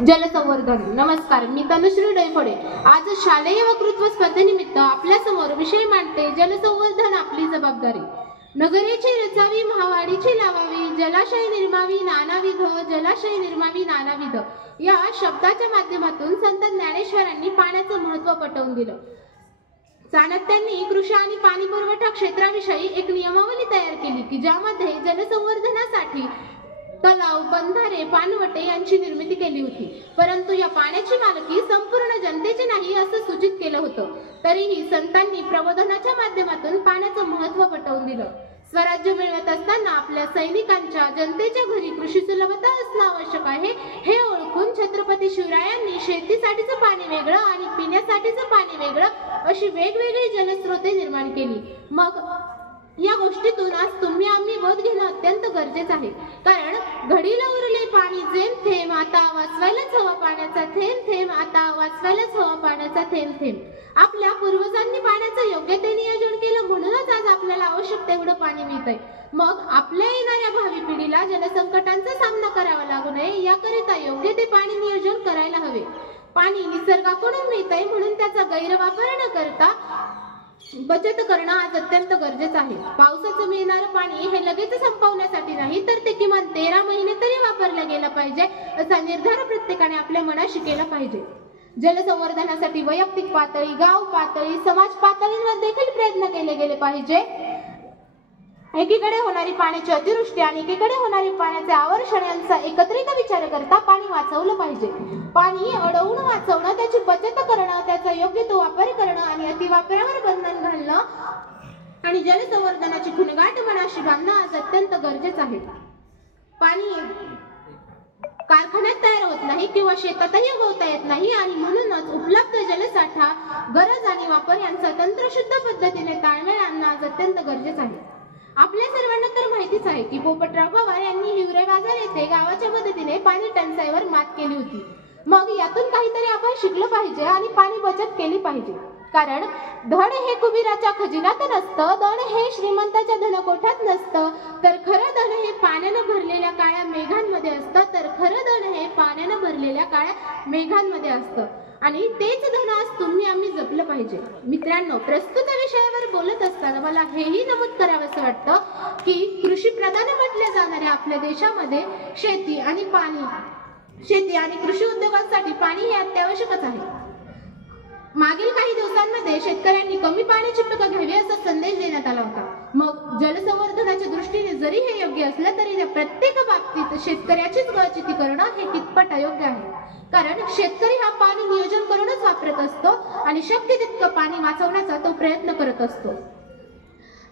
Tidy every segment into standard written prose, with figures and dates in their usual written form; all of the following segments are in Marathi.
जलसंवर्धन. नमस्कार, मी तनुश्री डैफोडे. आज शालेय वक्तृत्व स्पर्धेनिमित्त आपल्या समोर विषय मांडते. जलसंवर्धन आपली जबाबदारी. नगरेची रचावी, महावाडीची लावावी, जलाशय निर्मावी नानाविध, जलाशय निर्मावी नानाविध या शब्दाच्या माध्यमातून संत ज्ञानेश्वरांनी पाण्याचं महत्त्व पटवून दिलं. चाणक्यांनी कृषी आणि पाणी पुरवठा क्षेत्राविषयी एक नियमावली तयार केली की ज्यामध्ये जलसंवर्धनासाठी तलाव, बंधारे, पाणवटे यांची निर्मिती केली होती. परंतु या पाण्याची मालकी संपूर्ण जनतेची नाही असं सूचित केलं होतं. तरीही संतांनी प्रबोधनाच्या माध्यमातून पाण्याचं महत्त्व पटवून दिलं. स्वराज्य मिळवत असताना आपल्या सैनिकांच्या जनतेच्या घरी कृषी सुलभता असणं आवश्यक आहे हे ओळखून छत्रपती शिवरायांनी शेतीसाठीचं पाणी वेगळं आणि पिण्यासाठीचं पाणी वेगळं अशी वेगवेगळी जलस्रोते निर्माण केली. मग या गोष्टीतून आज तुम्ही आम्ही बोध घेणं अत्यंत गरजेचं आहे. कारण घडीला उरले पाणी जेम थेंब, आता वाचवायलाच हवा पाण्याचा थेंब थेंब, आता वाचवायलाच हवा पाण्याचा थेंब थेंब. आपल्या पूर्वजांनी पाण्याचं योग्य ते नियोजन केलं म्हणूनच आज आपल्याला आवश्यक तेवढं पाणी मिळतंय. मग आपल्या येणाऱ्या भावी पिढीला जलसंकटांचा सामना करावा लागू नये याकरिता योग्य ते पाणी नियोजन करायला हवे. पाणी निसर्गाकडून मिळतंय म्हणून त्याचा गैरवापर न करता बचत करणं आज अत्यंत गरजेचं आहे. पावसाचं मिळणारं पाणी हे लगेच संपवण्यासाठी नाही तर ते किमान 13 महिने तरी वापरलं गेलं पाहिजे असा निर्धार प्रत्येकाने आपल्या मनाशी केला पाहिजे. जलसंवर्धनासाठी वैयक्तिक पातळी, गाव पातळी, समाज पातळीवर देखील प्रयत्न केले गेले पाहिजे. एकीकडे होणारी पाण्याची अतिवृष्टी आणि एकीकडे होणारी पाण्याचे आवर्षण यांचा एकत्रित विचार करता पाणी वाचवलं पाहिजे. पाणी अडवून वाचवणं, त्याची बचत करणं, त्याचा योग्य तो वापर करणं आणि अतिवापरावर बंधन घालणं आणि जलसंवर्धनाची गुणगाठ मनाशी बांधणं आज अत्यंत गरजेचं आहे. पाणी कारखान्यात तयार होत नाही किंवा शेतातही उगवता येत नाही आणि म्हणूनच उपलब्ध जलसाठा, गरज आणि वापर यांचा तंत्रशुद्ध पद्धतीने ताळमेळ आणणं आज अत्यंत गरजेचं आहे. आपल्या सर्वांना तर माहितीच आहे की पोपटराव पवार यांनी हिवरे बाजार येथे गावाच्या मदतीने पाणी टंचाईवर मात केली होती. मग यातून काहीतरी आपण शिकलं पाहिजे आणि पाणी बचत केली पाहिजे. कारण धन हे कुबेराच्या खजिन्यात नसतं, धन हे श्रीमंताच्या धनकोठात नसतं, तर खरं धन हे पाण्यानं भरलेल्या काळ्या मेघांमध्ये असतं. तर खरं धन हे पाण्यानं भरलेल्या काळ्या मेघांमध्ये असतं आणि तेच धन आज तुम्ही आम्ही जपलं पाहिजे. मित्रांनो, प्रस्तुत विषयावर बोलत असताना मला हेही नमूद करावंसं वाटतं की कृषी प्रधान म्हटल्या जाणाऱ्या आपल्या देशामध्ये शेती आणि कृषी उद्योगांसाठी पाणी हे अत्यावश्यकच आहे. मागील काही दिवसांमध्ये शेतकऱ्यांनी कमी पाण्याची पिकं घ्यावी असा संदेश देण्यात आला होता. मग जलसंवर्धनाच्या दृष्टीने जरी हे योग्य असलं तरी त्या प्रत्येक बाबतीत शेतकऱ्याचीच गळचिती करणं हे कितपत अयोग्य आहे. कारण शेतकरी हा पाणी नियोजन करूनच वापरत असतो आणि शक्य तितकं पाणी वाचवण्याचा तो प्रयत्न करत असतो.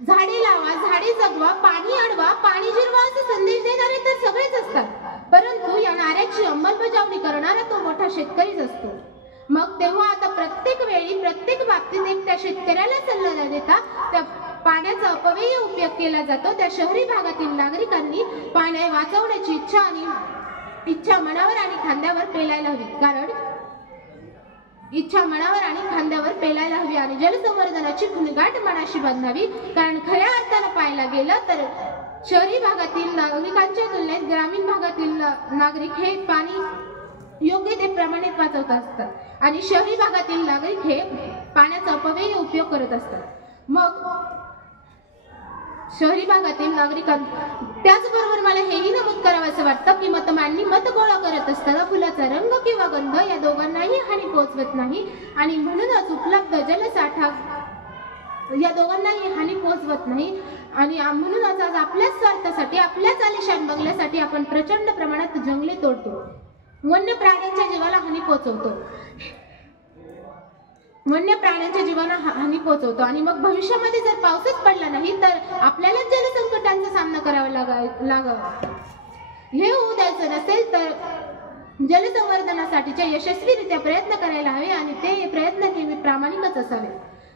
झाडे लावा, झाडे जगवा, पाणी अडवा, पाणी जिरवा असे संदेश देणारे तर सगळेच असतात. परंतु या नाऱ्याची अंमलबजावणी करणारा तो मोठा शेतकरीच असतो. मग तेव्हा आता प्रत्येक वेळी प्रत्येक बाबतीत एक त्या शेतकऱ्याला सल्ला न देता त्या पाण्याचा अपव्यय उपयोग केला जातो. त्या शहरी भागातील नागरिकांनी पाणी वाचवण्याची इच्छा मनावर आणि खांद्यावर पेलायला हवी. आणि जलसंवर्धनाची गुणगाठ मनाशी बांधावी. कारण खऱ्या अर्थानं पाहायला गेलं तर शहरी भागातील नागरिकांच्या तुलनेत ग्रामीण भागातील नागरिक हे पाणी योग्य ते प्रमाणात वाचवत असतात आणि शहरी भागातील नागरिक हे पाण्याचा अपव्यय उपयोग करत असतात. मग शहरी भागातील त्याचबरोबर मला हेही नमूद करावंसं वाटतं की मतमांनी मत गोळा करत असताना फुलाचा रंग किंवा गंध या दोघांनाही हानी पोहोचवत नाही आणि म्हणूनच उपलब्ध जलसाठा या दोघांनाही हानी पोहोचवत नाही आणि म्हणूनच आज आपल्याच स्वार्थासाठी, आपल्याच आलिशान बंगल्यासाठी आपण प्रचंड प्रमाणात जंगले तोडतो, वन्य प्राण्यांच्या जीवाला हानी पोहोचवतो आणि मग भविष्यामध्ये जर पाऊसच पडला नाही तर आपल्यालाच जलसंकटांचा सामना करावा लागावा. हे होऊ द्यायचं नसेल तर जलसंवर्धनासाठीचे यशस्वीरित्या प्रयत्न करायला हवे आणि ते प्रयत्न प्रामाणिकच असावे.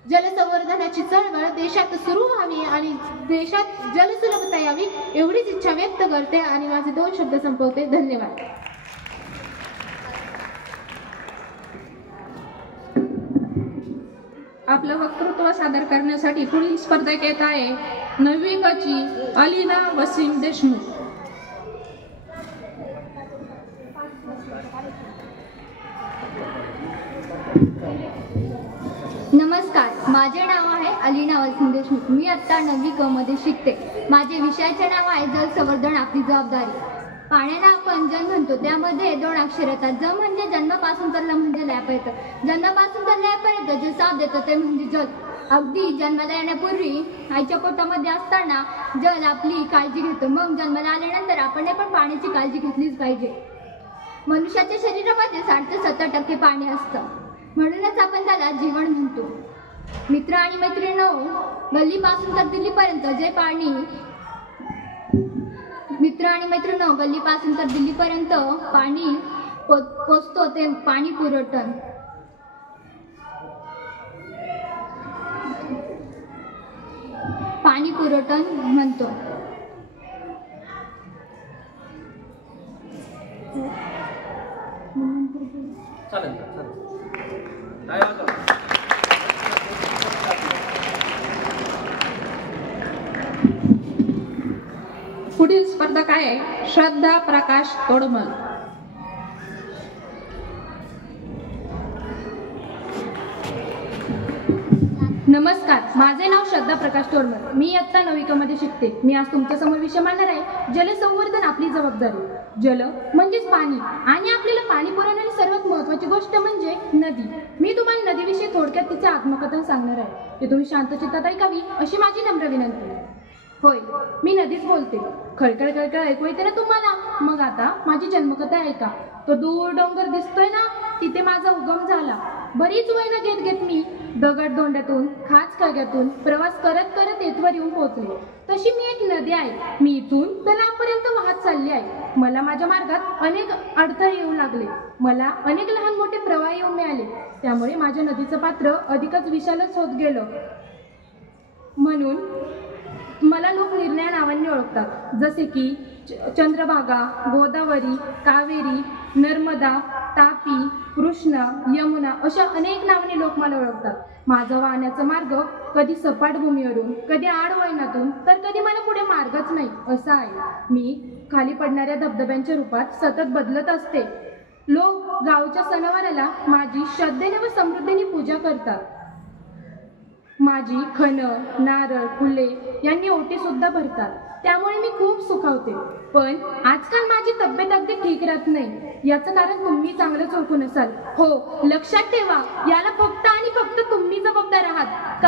जलसंवर्धनाची चळवळ देशात सुरू व्हावी आणि देशात जलसुलभता यावी एवढीच इच्छा व्यक्त करते आणि माझे 2 शब्द संपवते. धन्यवाद. आपलं वक्तृत्व सादर करण्यासाठी पुढील स्पर्धक येत आहे 9वी क ची अलिना वसीम देशमुख. माझे नाव आहे अलिना वसंत देशमुख. मी आत्ता 9वी क मध्ये शिकते. माझे विषयाचे नाव आहे जल संवर्धन आपली जबाबदारी. पाण्याला आपण जल म्हणतो, त्यामध्ये 2 अक्षर येतात. ज म्हणजे जन्मापासून तर ल म्हणजे लयापर्यंत. जन्मापासून तर लयापर्यंत जे साथ देतं ते म्हणजे जल. अगदी जन्माला येण्यापूर्वी आईच्या पोटामध्ये असताना जल आपली काळजी घेतं. मग जन्माला आल्यानंतर आपण पण पाण्याची काळजी घेतलीच पाहिजे. मनुष्याच्या शरीरामध्ये 60 ते 70% पाणी असतं, म्हणूनच आपण त्याला जीवन म्हणतो. मित्र आणि मैत्रिणींनो, गल्लीपासून तर दिल्लीपर्यंत जे पाणी गल्लीपासून तर दिल्लीपर्यंत पाणी पोचतो ते पाणी पुरवठण. पाणी पुरवठण म्हणतो. पुढील स्पर्धक आहे श्रद्धा प्रकाश तोडमल. नमस्कार, माझे नाव श्रद्धा प्रकाश तोडमल. मी इयत्ता 9वी क मध्ये शिकते. मी आज तुमच्या समोर विषय मांडणार आहे जलसंवर्धन आपली जबाबदारी. जल म्हणजेच पाणी, आणि आपल्याला पाणी पुरवणारी सर्वात महत्त्वाची गोष्ट म्हणजे नदी. मी तुम्हाला नदीविषयी थोडक्यात तिचे आत्मकथन सांगणार आहे, ते तुम्ही शांतचित्तात ऐकावी अशी माझी नम्र विनंती. होय, मी नदीच बोलते. खळखळ खळखळ ऐकू येते ना तुम्हाला? मग आता माझी जन्मकथा ऐका. तो दूर डोंगर दिसतोय ना, तिथे माझा उगम झाला. बरीच वयनं घेत घेत मी दगड दोंड्यातून, खाच खळग्यातून प्रवास करत करत येथवर येऊन पोहोचले. तशी मी एक नदी आहे. मी इथून तर लांबपर्यंत वाहत चालली आहे. मला माझ्या मार्गात अनेक अडथळे येऊ लागले. मला अनेक लहान मोठे प्रवाह येऊन मिळाले. त्यामुळे माझ्या नदीचं पात्र अधिकच विशालच होत गेलं. म्हणून मला लोक निर्णय नावांनी ओळखतात, जसे की चंद्रभागा, गोदावरी, कावेरी, नर्मदा, तापी, कृष्णा, यमुना अशा अनेक नावांनी लोक मला ओळखतात. माझा वाहण्याचा मार्ग कधी सपाट भूमीवरून, कधी आडवळणातून, तर कधी मला पुढे मार्गच नाही असा आहे. मी खाली पडणाऱ्या धबधब्यांच्या रूपात सतत बदलत असते. लोक गावच्या सणावाराला माझी श्रद्धेने व समृद्धीने पूजा करतात. माझी खण, नारळ, फुले यांनी ओटी सुद्धा भरतात. त्यामुळे मी खूप सुखावते. पण आजकाल माझी तब्येत अगदी ठीक राहत नाही. याचं कारण तुम्ही चांगलंच ओळखून असाल. हो, लक्षात ठेवा, याला फक्त आणि फक्त तुम्ही जबाबदार आहात.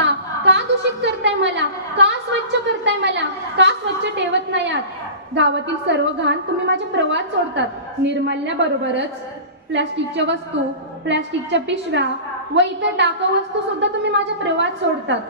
का दूषित करताय मला? का स्वच्छ करताय मला? का स्वच्छ ठेवत नाही आहात? गावातील सर्व घाण तुम्ही माझ्या प्रवाहात सोडतात. निर्माल्याबरोबरच प्लॅस्टिकच्या वस्तू, प्लॅस्टिकच्या पिशव्या व इतर टाकाऊ वस्तू सुद्धा तुम्ही माझ्या प्रवाहात सोडतात.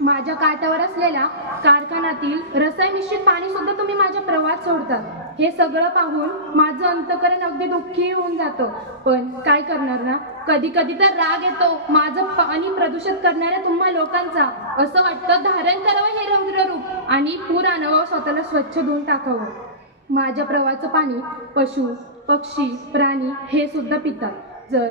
माझ्या काठावर असलेल्या कारखान्यातील रसायन मिश्रित पाणी सुद्धा तुम्ही माझ्या प्रवाहात सोडतात. हे सगळं पाहून माझं अंतःकरण अगदी दुःखी होऊन जातं. पण काय करणार ना, कधी कधी तर राग येतो माझं पाणी प्रदूषित करणाऱ्या तुम्हा लोकांचा. असं वाटतं धारण करावं हे रौद्ररूप आणि पूर आणावं, स्वतःला स्वच्छ धुवून टाकावं. माझ्या प्रवाहाचं पाणी पशु, पक्षी, प्राणी हे सुद्धा पितात. जर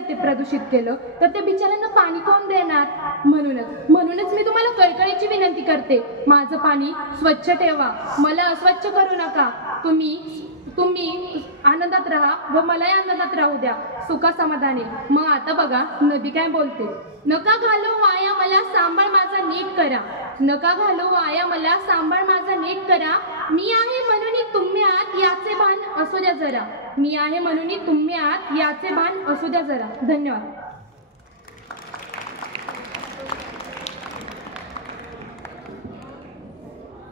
ते प्रदूषित केलं तर ते बिचाऱ्यांना पाणी कोण देणार? म्हणूनच मी तुम्हाला कळकळीची विनंती करते, माझं पाणी स्वच्छ ठेवा, मला अस्वच्छ करू नका. तुम्ही आनंदात राहा व मलाही आनंदात राहू द्या, सुखा समाधानी. मग आता बघा नदी काय बोलते. नका घालो वाया मला, सांभाळ माझा नीट करा. नका घालो वाया मला, सांभाळ माझा नीट करा. मी आहे म्हणून तुम्ही आहात याचे भान असू द्या जरा. मी आहे म्हणून तुम्ही आहात याचे भान असू द्या जरा. धन्यवाद.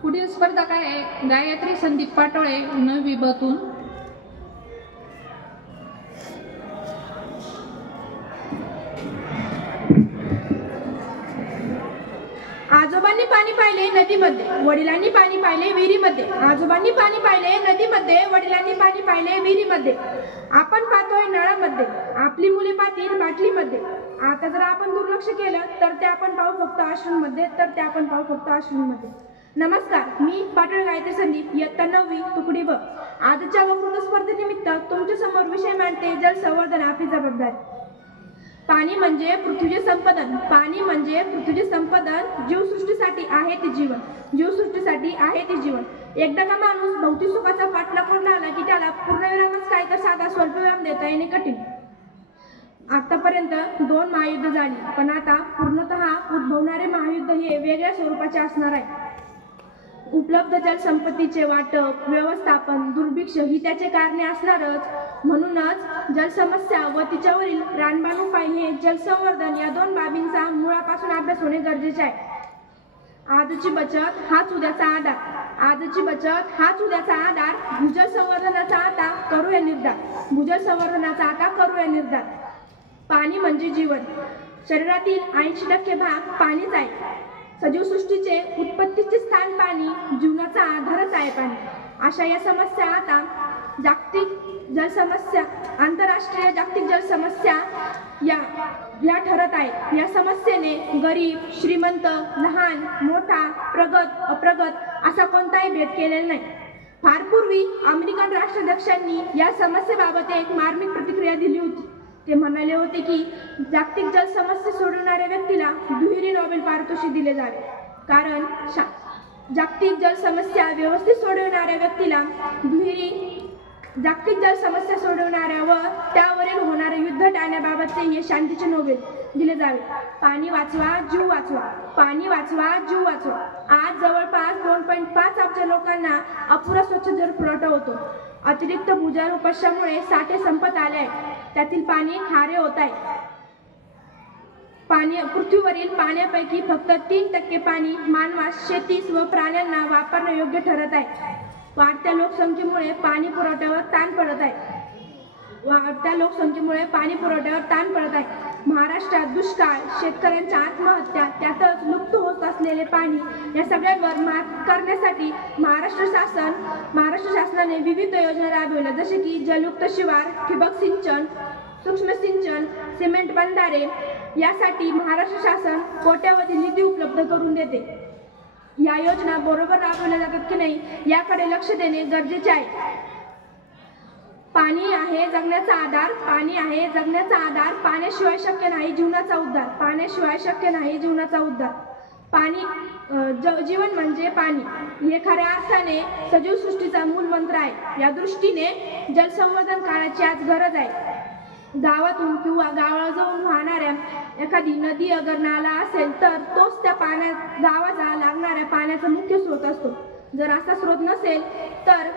पुढील स्पर्धक आहे गायत्री संदीप पाटोळे, 9वी ब तून. आजोबांनी पाणी पाहिले नदीमध्ये, वडिलांनी पाणी पाहिले विहिरीमध्ये. आजोबांनी पाणी पाहिले नदीमध्ये, वडिलांनी पाणी पाहिले विहिरीमध्ये. आपण पाहतोय नळामध्ये, आपली मुले पाहतील बाटलीमध्ये. आता जर आपण दुर्लक्ष केलं तर ते आपण पाहू फक्त आश्रममध्ये. नमस्कार, मी पाटोळे गायत्री संदीप, इयत्ता 9वी तुकडी ब. आजच्या वक्तृत्व स्पर्धेनिमित्त तुमच्या समोर विषय मांडते जल संवर्धन आपली जबाबदारी. पाणी म्हणजे पृथ्वीचे संपदन. पाणी म्हणजे पृथ्वीचे संपदन. जीवसृष्टीसाठी आहे ते जीवन. जीवसृष्टीसाठी आहे ते जीवन. एकदा का माणूस भौतिक सुखाचा पाठलाग करून लागला की त्याला पूर्णविरामच काय तर साधा स्वल्पविराम देता येणे कठीण. आतापर्यंत 2 महायुद्ध झाली, पण आता पूर्णतः उद्भवणारे महायुद्ध हे वेगळ्या स्वरूपाचे असणार आहे. उपलब्ध जलसंपत्तीचे वाटप, व्यवस्थापन, दुर्भिक्ष ही त्याचे कारणे असणारच. म्हणूनच जलसमस्या व तिच्यावरील रामबाण उपाय हे जलसंवर्धन या 2 बाबींचा मुळापासून अभ्यास होणे गरजेचे आहे. आजची बचत हाच उद्याचा आधार. आजची बचत हाच उद्याचा आधार. भूजल संवर्धनाचा आता करूया निर्धार. भूजल संवर्धनाचा आता करूया निर्धार. पाणी म्हणजे जीवन. शरीरातील 80% भाग पाणीच आहे. सजीव सृष्टीचे उत्पत्तीचे स्थान पाणी, जीवनाचा आधारच आहे पाणी. अशा या समस्या आता जागतिक जलसमस्या, आंतरराष्ट्रीय जागतिक जलसमस्या या ठरत आहे. या समस्येने गरीब, श्रीमंत, लहान, मोठा, प्रगत, अप्रगत असा कोणताही भेद केलेला नाही. फार पूर्वी अमेरिकन राष्ट्राध्यक्षांनी या समस्येबाबत एक मार्मिक प्रतिक्रिया दिली होती. ते म्हणाले होते की जागतिक जलसमस्या सोडवणाऱ्या व्यक्तीला दुहेरी नोबेल पारितोषिक दिले जावे. कारण जागतिक जलसमस्या व्यवस्थित सोडवणाऱ्या व्यक्तीला जागतिक जलसमस्या सोडवणाऱ्या व त्यावरील होणारे युद्ध टाळण्याबाबतचे हे शांतीचे नोबेल दिले जावे. पाणी वाचवा, जीव वाचवा. पाणी वाचवा, जीव वाचवा. आज जवळपास 2.5 अब्ज लोकांना अपुरा स्वच्छ जल पुरवठा होतो. अतिरिक्त भूजल उपशामुळे साठे संपत आले आहेत. त्यातील पाणी खारे होत आहे. पृथ्वीवरील पाण्यापैकी फक्त 3% पाणी मानवास, शेतीस व प्राण्यांना वापरणे योग्य ठरत आहे. वाढत्या लोकसंख्येमुळे पाणी पुरवठ्यावर ताण पडत आहे. महाराष्ट्रात दुष्काळ, शेतकऱ्यांच्या आत्महत्या, त्यातच लुप्त होत असलेले पाणी या सगळ्यांवर मात करण्यासाठी महाराष्ट्र शासनाने विविध योजना राबवल्या. जसे की जलयुक्त शिवार, ठिबक सिंचन, सूक्ष्म सिंचन, सिमेंट बंधारे यासाठी महाराष्ट्र शासन कोट्यावधी निधी उपलब्ध करून देते. या योजना बरोबर राबवल्या जातात की नाही याकडे लक्ष देणे गरजेचे आहे. पाणी आहे जगण्याचा आधार. पाणी आहे जगण्याचा आधार. पाण्याशिवाय शक्य नाही जीवनाचा उद्धार. पाण्याशिवाय शक्य नाही जीवनाचा उद्धार. पाणी जीवन म्हणजे पाणी हे खऱ्या अर्थाने सजीव सृष्टीचा मूल मंत्र आहे. या दृष्टीने जलसंवर्धन करण्याची आज गरज आहे. गावातून किंवा गावाजवळून वाहणाऱ्या एखादी नदी अगर नाला असेल तर तोच त्या गावाचा लागणाऱ्या पाण्याचा मुख्य स्रोत असतो. जर असा स्रोत नसेल तर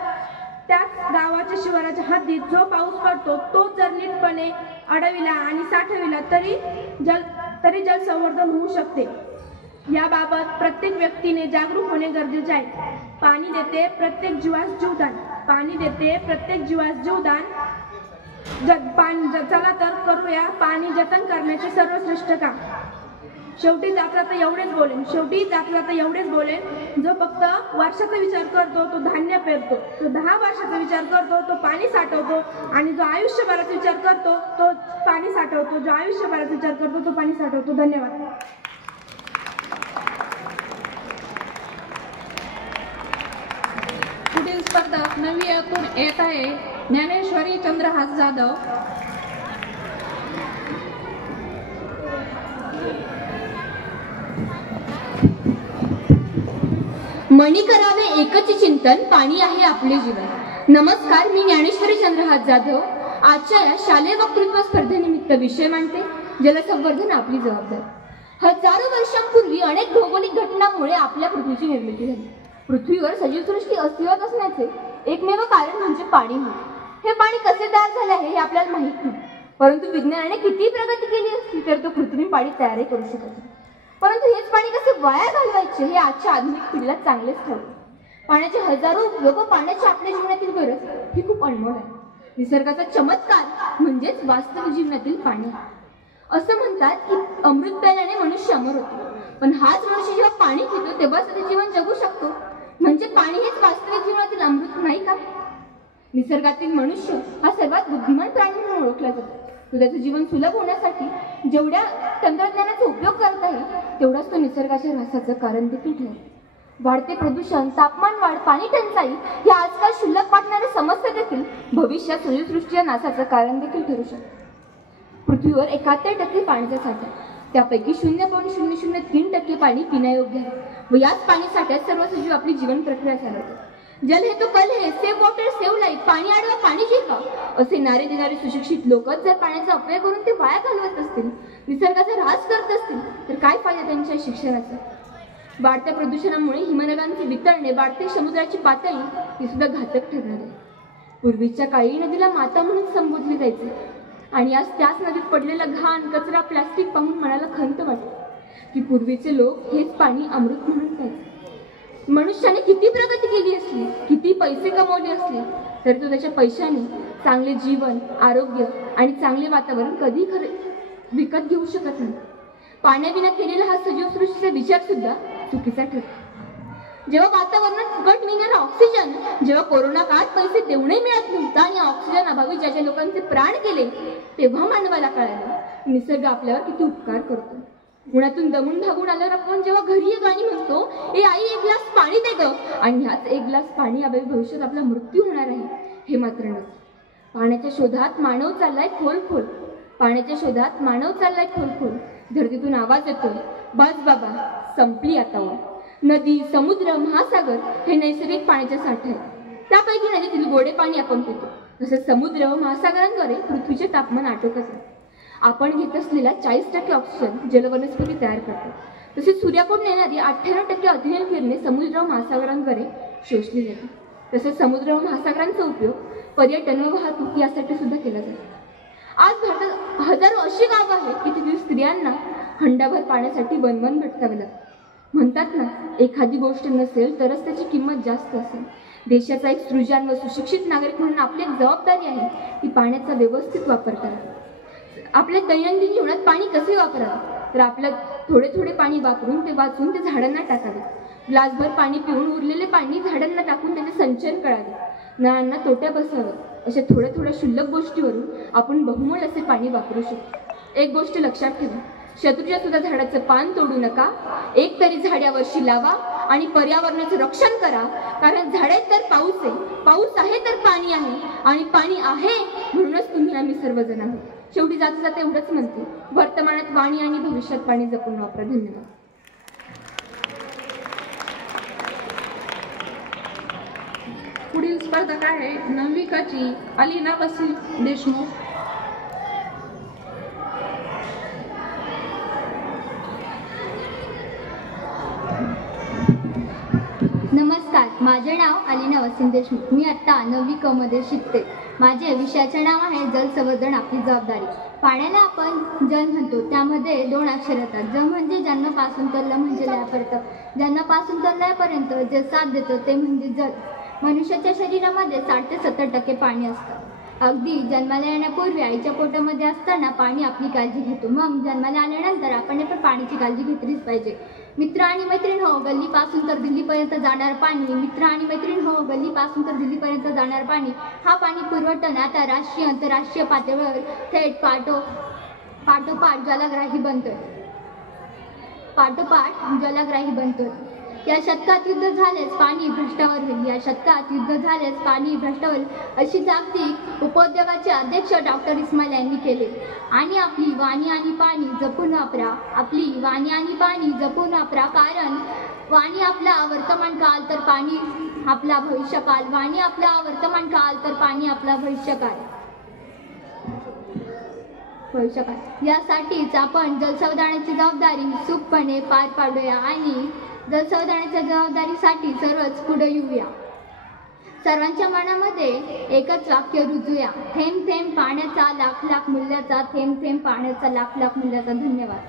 त्याच गावाच्या शिवाराच्या हद्दीत जो पाऊस पडतो तो जर नीटपणे अडविला आणि साठविला तरी जलसंवर्धन होऊ शकते. याबाबत प्रत्येक व्यक्तीने जागरूक होणे गरजेचे आहे. पाणी देते प्रत्येक जीवास जीवदान. पाणी देते प्रत्येक जीवास जीवदान. चला तर करूया पाणी जतन करण्याचे सर्वश्रेष्ठ काम. शेवटी जातला तर एवढेच बोलेन. जो फक्त वर्षाचा विचार करतो तो धान्य पेरतो. जो 10 वर्षाचा विचार करतो तो पाणी साठवतो. आणि जो आयुष्यभराचा विचार करतो तो पाणी साठवतो. धन्यवाद. पुढील स्पर्धक नवी ऐकून येत आहे ज्ञानेश्वरी चंद्रहास जाधव. मणी करावे एकच चिंतन, पाणी आहे आपले जीवन. नमस्कार, मी ज्ञानेश्वरी चंद्रहास जाधव आजच्या या शालेय वक्तृत्व स्पर्धेनिमित्त विषय मांडते, जलसंवर्धन आपली जबाबदारी. हजारो वर्षांपूर्वी अनेक भौगोलिक घटनांमुळे आपल्या पृथ्वीची निर्मिती झाली. पृथ्वीवर सजीवसृष्टी अस्तित्वात असण्याचे एकमेव कारण म्हणजे पाणी होय. हे पाणी कसे तयार झाले आहे हे आपल्याला माहित नाही, परंतु विज्ञानाने किती प्रगती केली असती तर तो कृत्रिम पाणी तयारही करू शकत नाही. परंतु हेच पाणी कसे वाया घालवायचे हे आजच्या आधुनिक पिढीला चांगलेच ठाऊक. पाण्याचे हजारो उपयोग व पाण्याची आपल्या जीवनातील गरज ही खूप अनमोल आहे. निसर्गाचा चमत्कार म्हणजेच वास्तव जीवनातील पाणी. असं म्हणतात की अमृत प्यायल्याने मनुष्य अमर होतो, पण हाच मनुष्य जेव्हा पाणी पितो तेव्हा त्याचे जीवन जगू शकतो. म्हणजे पाणी हेच वास्तविक जीवनातील अमृत नाही का? निसर्गातील मनुष्य हा सर्वात बुद्धिमान प्राणी म्हणून ओळखला जातो. तो त्याचं जीवन सुलभ होण्यासाठी जेवढ्या तंत्रज्ञानाचा उपयोग करत आहे तेवढाच तो निसर्गाच्या ऱ्हासाचं कारण देखील ठरेल. वाढते प्रदूषण, तापमान वाढ, पाणी टंचाई या आजकाल शुल्लक वाटणाऱ्या समस्या देखील भविष्यात सजीवसृष्टीच्या नाशाचं कारण देखील ठरू शकतात. पृथ्वीवर 71% पाण्याचा साठा, त्यापैकी 0.003% पाणी पिण्यायोग्य आहे व याच पाणी साठ्यात सर्व सजीव आपली जीवन प्रक्रिया चालवतात. जल है तो कल है, सेव्ह वॉटर सेव्ह लाईफ, पाणी अडवा पाणी जिरवा असे नारे देणारे सुशिक्षित लोकच जर पाण्याचा अपव्यय करून ते वाया घालवत असतील, निसर्गाचा ऱ्हास करत असतील, तर काय फायदा त्यांच्या शिक्षणाचा? वाढत्या प्रदूषणामुळे हिमनगांचे वितळणे, वाढते समुद्राची पातळी ही सुद्धा घातक ठरणार आहे. पूर्वीच्या काळी नदीला माता म्हणून संबोधले जायचे आणि आज त्याच नदीत पडलेला घाण, कचरा, प्लास्टिक पाहून मनाला खंत वाटते की पूर्वीचे लोक हेच पाणी अमृत म्हणून प्यायचे. मनुष्याने किती प्रगती केली असली, किती पैसे कमवले असले, तर तो त्याच्या पैशाने चांगले जीवन, आरोग्य आणि चांगले वातावरण कधी विकत घेऊ शकत नाही. पाण्याविना केलेला हा सजीव सृष्टीचा विचार सुद्धा चुकीचा ठरतो. जेव्हा वातावरणात फुकट मिळणारा ऑक्सिजन, जेव्हा कोरोना काळात पैसे देऊनही मिळत नव्हता आणि ऑक्सिजन अभावी ज्या ज्या लोकांचे प्राण गेले, तेव्हा मानवाला कळालं निसर्ग आपल्यावर किती उपकार करतो. उन्हातून दमून भागून आल्यावर आपण जेव्हा घरी एक गाणी म्हणतो, ए आई एक ग्लास पाणी दे ग, आणि ह्याच एक ग्लास पाणी अभावी भविष्यात आपला मृत्यू होणार आहे, हे मात्र नव्हतं. पाण्याच्या शोधात मानव चाललाय खोल खोल, पाण्याच्या शोधात मानव चाललाय खोल खोल. धरतीतून आवाज येतोय, बस बाबा संपली आता ओळ. नदी, समुद्र, महासागर हे नैसर्गिक पाण्याचे साठे आहेत. त्यापैकी नदीतील गोडे पाणी आपण पितो. तसेच समुद्र व महासागरांद्वारे पृथ्वीचे तापमान आटोकत आहे. आपण घेत असलेला 40% ऑक्सिजन जलवनस्पती तयार करतात. तसेच सूर्याकडून येणारी 98% अतिनील किरणे समुद्र व महासागरांद्वारे शोषली जाते. तसेच समुद्र व महासागरांचा उपयोग पर्यटन व वाहतूक यासाठी सुद्धा केला जातो. आज भारतात हजारो अशी गावं आहेत की तिथील स्त्रियांना हंडाभर पाण्यासाठी वनवन भटकावे लागते. म्हणतात ना, एखादी गोष्ट नसेल तरच त्याची किंमत जास्त असेल. देशाचा एक सृजन व सुशिक्षित नागरिक म्हणून आपली एक जबाबदारी आहे की पाण्याचा व्यवस्थित वापर करा. आपल्या दैनंदिन जीवनात पाणी कसे वापरावे, तर आपलं थोडे थोडे पाणी वापरून ते वाचून ते झाडांना टाकावे. ग्लासभर पाणी पिऊन उरलेले पाणी झाडांना टाकून त्याचे संचयन करावे. नळांना तोट्या बसाव्या. अशा थोड्या थोड्या शुल्लक गोष्टीवरून आपण बहुमोल असे पाणी वापरू शकतो. एक गोष्ट लक्षात ठेवा, शत्रूच्या सुद्धा झाडाचं पान तोडू नका. एक तरी झाड यावर्षी लावा आणि पर्यावरणाचं रक्षण करा. कारण झाडे तर पाऊस आहे, पाऊस आहे तर पाणी आहे, आणि पाणी आहे म्हणूनच तुम्ही आम्ही सर्वजण आहोत. शेवटी जाता जाता एवढंच म्हणते, वर्तमानात वाणी आणि भविष्यात पाणी जपून वापरा. धन्यवाद. पुढील स्पर्धक आहे 9वी क ची अलिना वसीम देशमुख. नमस्कार, माझे नाव अलिना वसीम देशमुख. मी आत्ता 9वी क मध्ये शिकते. माझे विषयाचे नाव आहे जल संवर्धन आपली जबाबदारी. पाण्याला आपण जल म्हणतो, त्यामध्ये 2 अक्षर येतात. ज म्हणजे जन्मापासून तर ल म्हणजे लयापर्यंत. जन्मापासून तर लयापर्यंत जे साथ देतं ते म्हणजे जल. मनुष्याच्या शरीरामध्ये 60 ते 70% पाणी असतं. अगदी जन्माला येण्यापूर्वी आईच्या पोटामध्ये असताना पाणी आपली काळजी घेतो. मग जन्माला आल्यानंतर आपण पण पाण्याची काळजी घेतलीच पाहिजे. मित्र आणि मैत्रीण हो, गल्लीपासून तर दिल्लीपर्यंत जाणार पाणी. मित्र आणि मैत्रीण हो, गल्लीपासून तर दिल्लीपर्यंत जाणार पाणी. हा पाणी पुरवठा आता राष्ट्रीय आंतरराष्ट्रीय पातळीवर थेट पाठोपाठ जलग्राही बनतोय. या शतकात युद्ध झालेच पाणी भ्रष्टावर होईल. या शतकात युद्ध झालेच पाणी भ्रष्टावर अशी जागतिक उपोद्योगाचे अध्यक्ष डॉक्टर इस्माईल यांनी केले. आणि आपली वाणी आणि पाणी जपून वापरा. आपली वाणी आणि पाणी जपून वापरा. कारण वाणी आपला वर्तमान काळ तर पाणी आपला भविष्यकाळ. वाणी आपला वर्तमान काळ तर पाणी आपला भविष्यकाळ. यासाठीच आपण जलसंवर्धनाची जबाबदारी सुखपणे पार पाडूया आणि जलसंवर्धनाच्या जबाबदारीसाठी सर्वच पुढे येऊया. सर्वांच्या मनामध्ये एकच वाक्य रुजूया, थेंब थेंब पाण्याचा लाख लाख मूल्याचा. थेंब थेंब पाण्याचा लाख लाख मूल्याचा. धन्यवाद.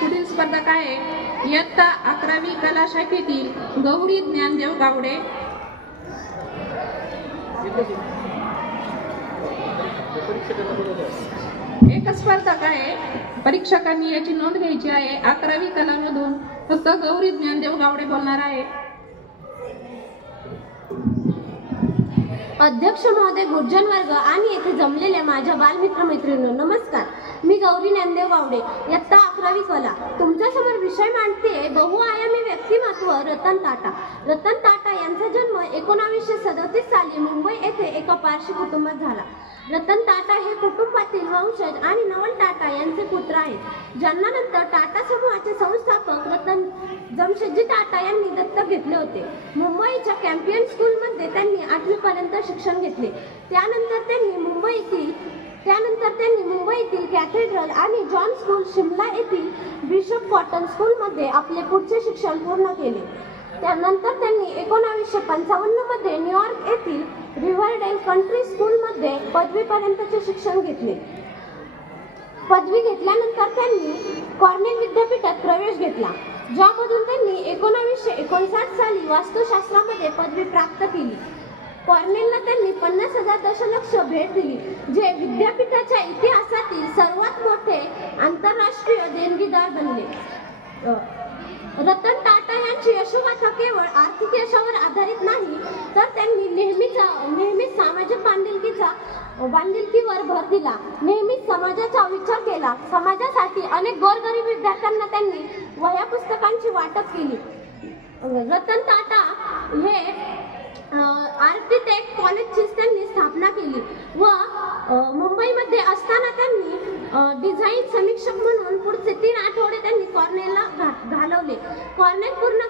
पुढील स्पर्धक आहे इयत्ता 11वी कला शाखेतील गौरी ज्ञानदेव गावडे. एक स्पर्धक आहे, परीक्षकांनी याची नोंद घ्यायची आहे. 11वी कलामधून फक्त गौरी ज्ञानदेव गावडे बोलणार आहे. अध्यक्ष महोदय, गुरुजन वर्ग आणि येथे जमलेल्या माझ्या बालमित्र मैत्रिणींनो नमस्कार. मी गौरी ज्ञानदेव गावडे, इयत्ता 11वी कला. तुमच्यासमोर विषय मांडते बहुआयामी व्यक्तिमत्व रतन टाटा. रतन टाटा यांचा यांचा जन्म 1937 साली मुंबई येथे एका पारशी कुटुंबात झाला. रतन टाटा हे कुटुंबातील वंशज आणि नवल टाटा यांचे पुत्र आहेत. जन्मानंतर टाटा समूहाचे संस्थापक रतन जमशेदजी टाटा यांनी दत्तक घेतले होते. मुंबईच्या कॅम्पियन स्कूलमध्ये त्यांनी 8वी पर्यंत शिक्षण घेतले. त्यानंतर त्यांनी मुंबईतील कॅथेड्रल आणि जॉन स्कूल शिमला येथील बिशप कॉटन स्कूलमध्ये आपले पुढचे शिक्षण पूर्ण केले. त्यानंतर त्यांनी 1955 मध्ये न्यूयॉर्क येथील रिव्हरडेल कंट्री स्कूलमध्ये पदवीपर्यंतचे शिक्षण घेतले. पदवी घेतल्यानंतर त्यांनी कॉर्नेल विद्यापीठात प्रवेश घेतला, ज्यामधून त्यांनी 1959 साली वास्तुशास्त्रामध्ये पदवी प्राप्त केली. कॉर्नेलला त्यांनी 50,000 दशलक्ष भेट दिली, जे विद्यापीठाच्या इतिहासातील सर्वात मोठे आंतरराष्ट्रीय देणगीदार बनले. रतन टाटा यांची यशोगाथा केवळ आर्थिक यशावर आधारित नाही, तर त्यांनी नेहमीच सामाजिक बांधिलकीवर भर दिला. नेहमीच समाजाचा विचार केला. समाजासाठी अनेक गोरगरीब विद्यार्थ्यांना त्यांनी वह्या पुस्तकांची वाटप केली. रतन टाटा हे आर्किटेक्ट कॉलेजची त्यांनी स्थापना केली व मुंबईमध्ये असताना त्यांनी डिझाईन समीक्षक म्हणून पुढचे 3 आठवडे त्यांनी कॉर्नेलला घालवले. कॉर्नेल पूर्ण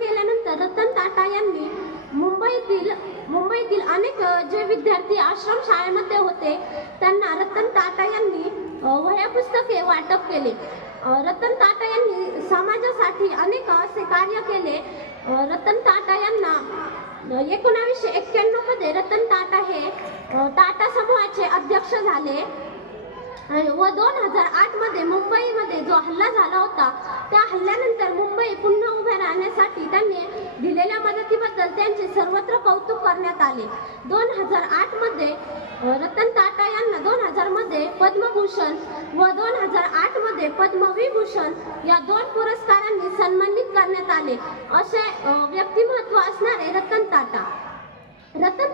केल्यानंतर रतन टाटा यांनी मुंबईतील अनेक जे विद्यार्थी आश्रम शाळेमध्ये होते त्यांना रतन टाटा यांनी वह्या पुस्तके वाटप केले. रतन टाटा यांनी समाजासाठी अनेक असे कार्य केले. रतन टाटा यांना 1991 मध्ये रतन टाटा हे टाटा समूहाचे अध्यक्ष झाले व 2008 मध्ये मुंबईमध्ये जो हल्ला झाला होता त्या हल्ल्यानंतर मुंबई पुन्हा उभ्या राहण्यासाठी त्यांनी दिलेल्या मदतीबद्दल त्यांचे सर्वत्र कौतुक करण्यात आले. 2008 मध्ये रतन टाटा यांना 2000 मध्ये पद्मभूषण व 2008 मध्ये पद्मविभूषण या 2 पुरस्कारांनी सन्मानित करण्यात आले. असे व्यक्तिमत्व असणारे रतन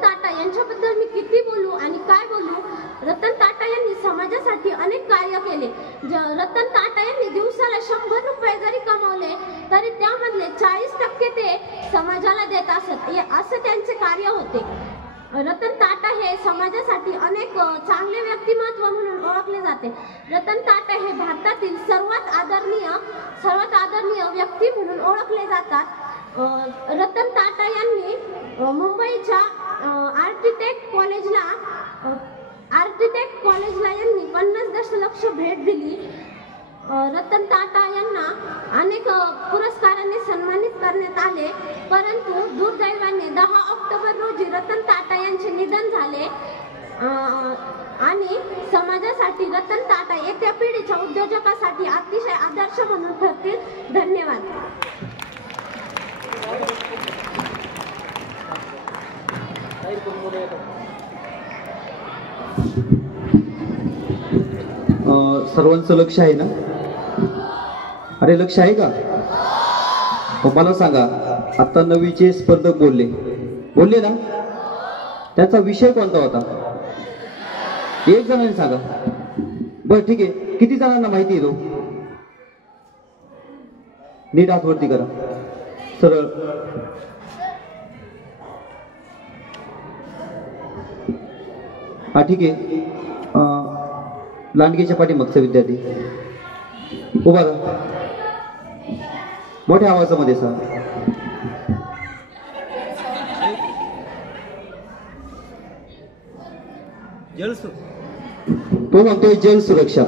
टाटा यांच्याबद्दल मी किती बोलू आणि काय बोलू. रतन टाटा यांनी समाजासाठी अनेक कार्य केले. रतन टाटा यांनी दिवसाला 100 रुपये जरी कमवले तरी त्यामधले 40% ते समाजाला देत असत, असे त्यांचे कार्य होते. रतन टाटा हे समाजासाठी अनेक चांगले व्यक्तिमत्व म्हणून ओळखले जाते. रतन टाटा हे भारतातील सर्वात आदरणीय व्यक्ती म्हणून ओळखले जातात. रतन टाटा यांनी मुंबईच्या आर्किटेक्ट कॉलेजला यांनी 50 दशलक्ष भेट दिली. रतन टाटा यांना अनेक पुरस्कारांनी सन्मानित करण्यात आले, परंतु दुर्दैवाने 10 ऑक्टोबर रोजी रतन टाटा यांचे निधन झाले आणि समाजासाठी रतन टाटा येत्या पिढीच्या उद्योजकासाठी अतिशय आदर्श म्हणून ठरतील. धन्यवाद. सर्वांचं लक्ष आहे ना? अरे लक्ष आहे का? मला सांगा, आता 9वीचे स्पर्धक बोलले ना, त्याचा विषय कोणता होता? एक जणांनी सांगा. बरं ठीक आहे, किती जणांना माहिती आहे तो? नीट हात वरती करा, सरळ. हा ठीक आहे. लांडगेच्या पाठीमागचा विद्यार्थी उभा राहा, मोठ्या आवाजामध्ये सांग. तो म्हणतोय जल सुरक्षा.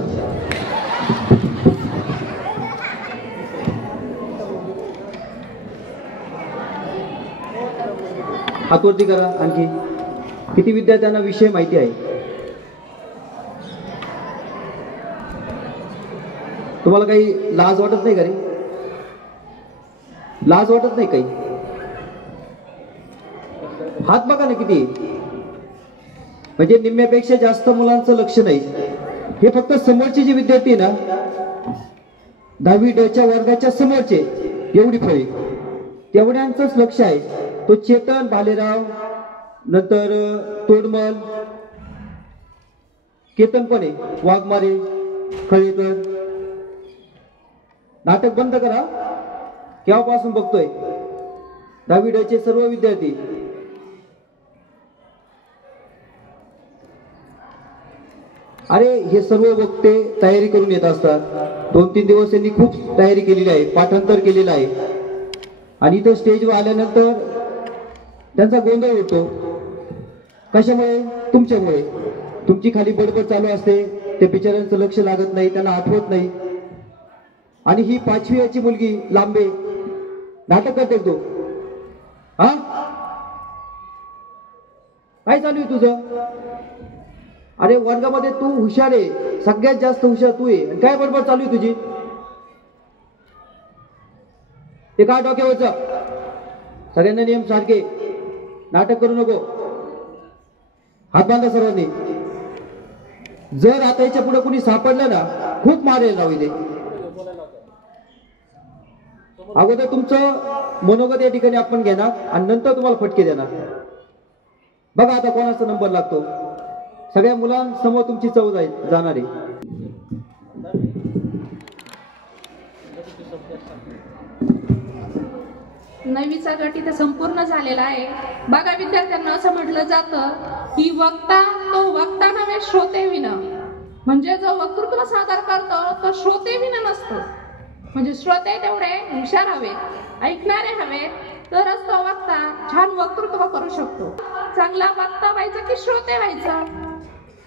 हात वरती करा. आणखी किती विद्यार्थ्यांना विषय माहिती आहे? तुम्हाला काही लाज वाटत नाही का रे? लाज वाटत नाही काही? हात बघा ना किती. म्हणजे निम्म्यापेक्षा जास्त मुलांचं लक्ष नाही. हे फक्त समोरचे जे विद्यार्थी ना, 10वी ड वर्गाच्या समोरचे एवढी फळी, तेवढ्यांचंच लक्ष आहे. तो चेतन, भालेराव, नंतर तोडमल, केतन पण आहे, वाघमारे, खळेकर. नाटक बंद करा. केव्हापासून बघतोय 10वी ड चे सर्व विद्यार्थी अरे हे सर्व वक्ते तयारी करून येत असतात. 2-3 दिवस त्यांनी खूप तयारी केलेली आहे, पाठांतर केलेलं आहे आणि इथं स्टेजवर आल्यानंतर त्यांचा गोंधळ होतो. कशामुळे? तुमच्यामुळे. तुमची खाली बडबड चालू असते, त्या बिचाऱ्यांचं लक्ष लागत नाही, त्यांना आठवत नाही. आणि ही 5वी याची मुलगी लांबे नाटक करते तो. हा काय चालू आहे तुझं? अरे वर्गामध्ये तू हुशार आहे, सगळ्यात जास्त हुशार तू आहे, काय बडबड चालू आहे तुझी? ते काय डोक्यावरचं? सगळ्यांना नियम सारखे, नाटक करू नको. हात बांधा सर्वांनी. जर आता याच्या पुढे कुणी सापडलं ना, खूप मारेल राहू दे. अगोदर तुमचं मनोगत या ठिकाणी आपण घेणार आणि नंतर तुम्हाला फटके देणार. बघा आता कोणाचा नंबर लागतो. सगळ्या मुलांसमोर तुमची चव जाणार आहे. नववीचा गट इथे संपूर्ण झालेला आहे. बघा विद्यार्थ्यांना असं म्हटलं जातं की वक्ता तो वक्ता नव्हे श्रोते विना. म्हणजे जो वक्तृत्व सादर करतो तो श्रोते विना नसतो. म्हणजे श्रोते तेवढे हुशार हवे, ऐकणारे हवे, तरच तो वक्ता छान वक्तृत्व करू शकतो. चांगला वक्ता व्हायचं की श्रोते व्हायचं?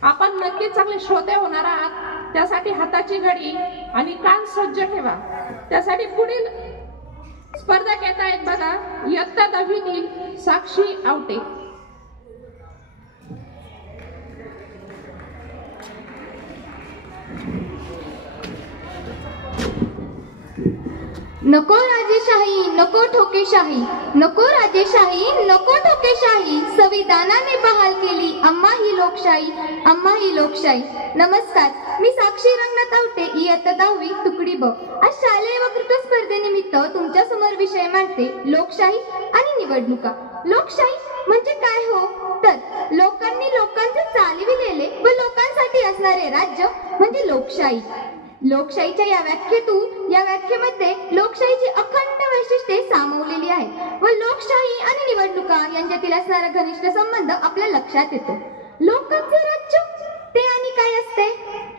आपण नक्कीच चांगले श्रोते होणार आहात. त्यासाठी हाताची घडी आणि कान सज्ज ठेवा. त्यासाठी पुढील स्पर्धक येत आहेत बघा. इयत्ता 10वीतील साक्षी आवटे. नको राजेशाही नको ठोकेशाही, नको राजेशाही नको ठोकेशाही, संविधानाने बहाल केली आम्हा ही लोकशाही, आम्हा ही लोकशाही. नमस्कार, मी साक्षी रंगनाथ आवटे, इयत्ता 10वी तुकडी ब. आज शालेय वक्तृत्व स्पर्धेनिमित्त तुमच्या समोर विषय मांडते लोकशाही आणि निवडणुका. लोकशाही म्हणजे काय हो? तर लोकांनी लोकांचे चालविलेले व लोकांसाठी असणारे राज्य म्हणजे लोकशाही. लोकशाहीच्या या व्याख्येमध्ये लोकशाहीची अखंड वैशिष्ट्ये सामावलेली आहेत व लोकशाही आणि निवडणुका यांच्यातील असणारा घनिष्ठ संबंध आपल्या लक्षात येतो. लोकांचे राज्य ते आणि काय असते?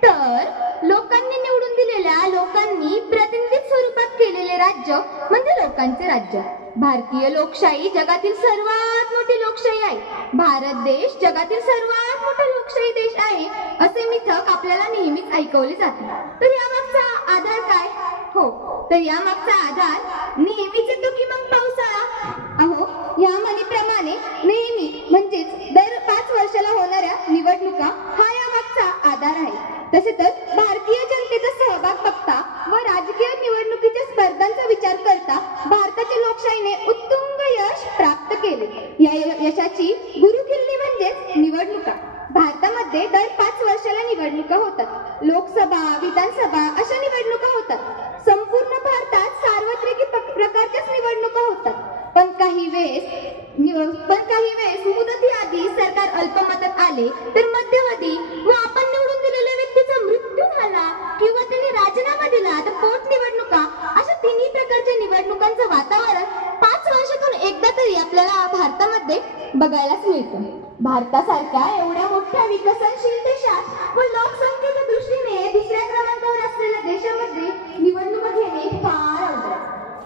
तर लोकांनी निवडून दिलेल्या, लोकांनी प्रतिनिधित्व स्वरूपात केलेले राज्य म्हणजे लोकांचे राज्य. भारतीय लोकशाही जगातील सर्वात मोठी लोकशाही आहे. भारत देश जगातील सर्वात मोठा लोकशाही देश आहे असे मिथक आपल्याला नेहमीच ऐकवले जाते. तर यामागचा आधार काय? हो, तर यामागचा आधार नेहमीच येतो की मग पावसाळा. अहो, या म्हणीप्रमाणे नेहमी म्हणजेच दर 5 वर्षाला होणाऱ्या निवडणुका हा यामागचा आधार आहे. तसे तर भारतीय जनतेचा सहभाग बघता व राजकीय निवडणुकीच्या स्पर्धांचा विचार करता भारताच्या लोकशाहीने उत्तुंग यश प्राप्त केले. या यशाची गुरुकिल्ली म्हणजेच निवडणुका. भारतामध्ये दर 5 वर्षाला निवडणुका होतात. लोकसभा, विधानसभा अशा निवडणुका होतात. संपूर्ण भारतात सार्वत्रिक प्रकारच्याच निवडणुका होतात. पण काही वेळेस मुदतीआधी सरकार अल्पमतात आले तर मध्यवधी व आपण निवडून दिलेल्या व्यक्तीचा मृत्यू झाला किंवा त्यांनी राजीनामा दिला तर पोटनिवडणुका अशा तिन्ही प्रकारच्या निवडणुकांचं वातावरण 5 वर्षातून एकदा तरी आपल्याला भारतामध्ये बघायलाच मिळतं. भारतासारख्या एवढ्या मोठ्या विकसनशील देशात व लोकसंख्येच्या दृष्टीने 2ऱ्या क्रमांकावर असलेल्या देशामध्ये निवडणुका घेणे फार अवघड.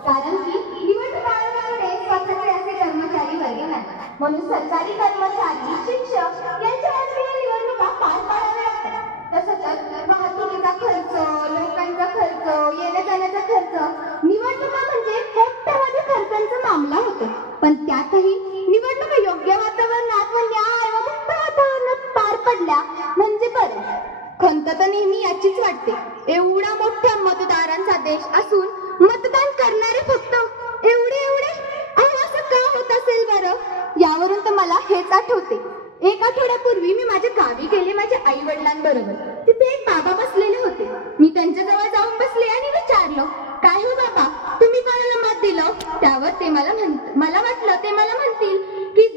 कारण की निवडणूक आयोगाकडे स्वतःचे असे कर्मचारी वर्ग नाही. म्हणून सरकारी कर्मचारी, शिक्षक यांच्या वतीने निवडणुका पार पाडाव्या लागतात. तसं तर वाहतुकीचा खर्च, लोकांचा खर्च, येण्या जाण्याचा खर्च, निवडणुका म्हणजे कोट्यवधी खर्चांचा मामला होतो. पण त्यातही निवडणुका योग्य वातावरणात व न्याय व मुक्त वातावरणात पार पडल्या म्हणजे बरं. खंत तर नेहमी याचीच वाटते. एवढा मोठ्या मतदारांचा देश असून मतदान करणारे फक्त एवढे असं का होत असेल बरं? यावरून तर मला हेच आठवते. 1 आठवड्यापूर्वी मी माझ्या गावी गेले माझ्या आई वडिलांबरोबर. तिथे एक बाबा बसलेले होते. मी त्यांच्या जवळ जाऊन बसले आणि विचारलं, काय हो बाबा, तुम्ही कोणाला मत दिलं? त्यावर ते मला वाटलं ते मला म्हणतील की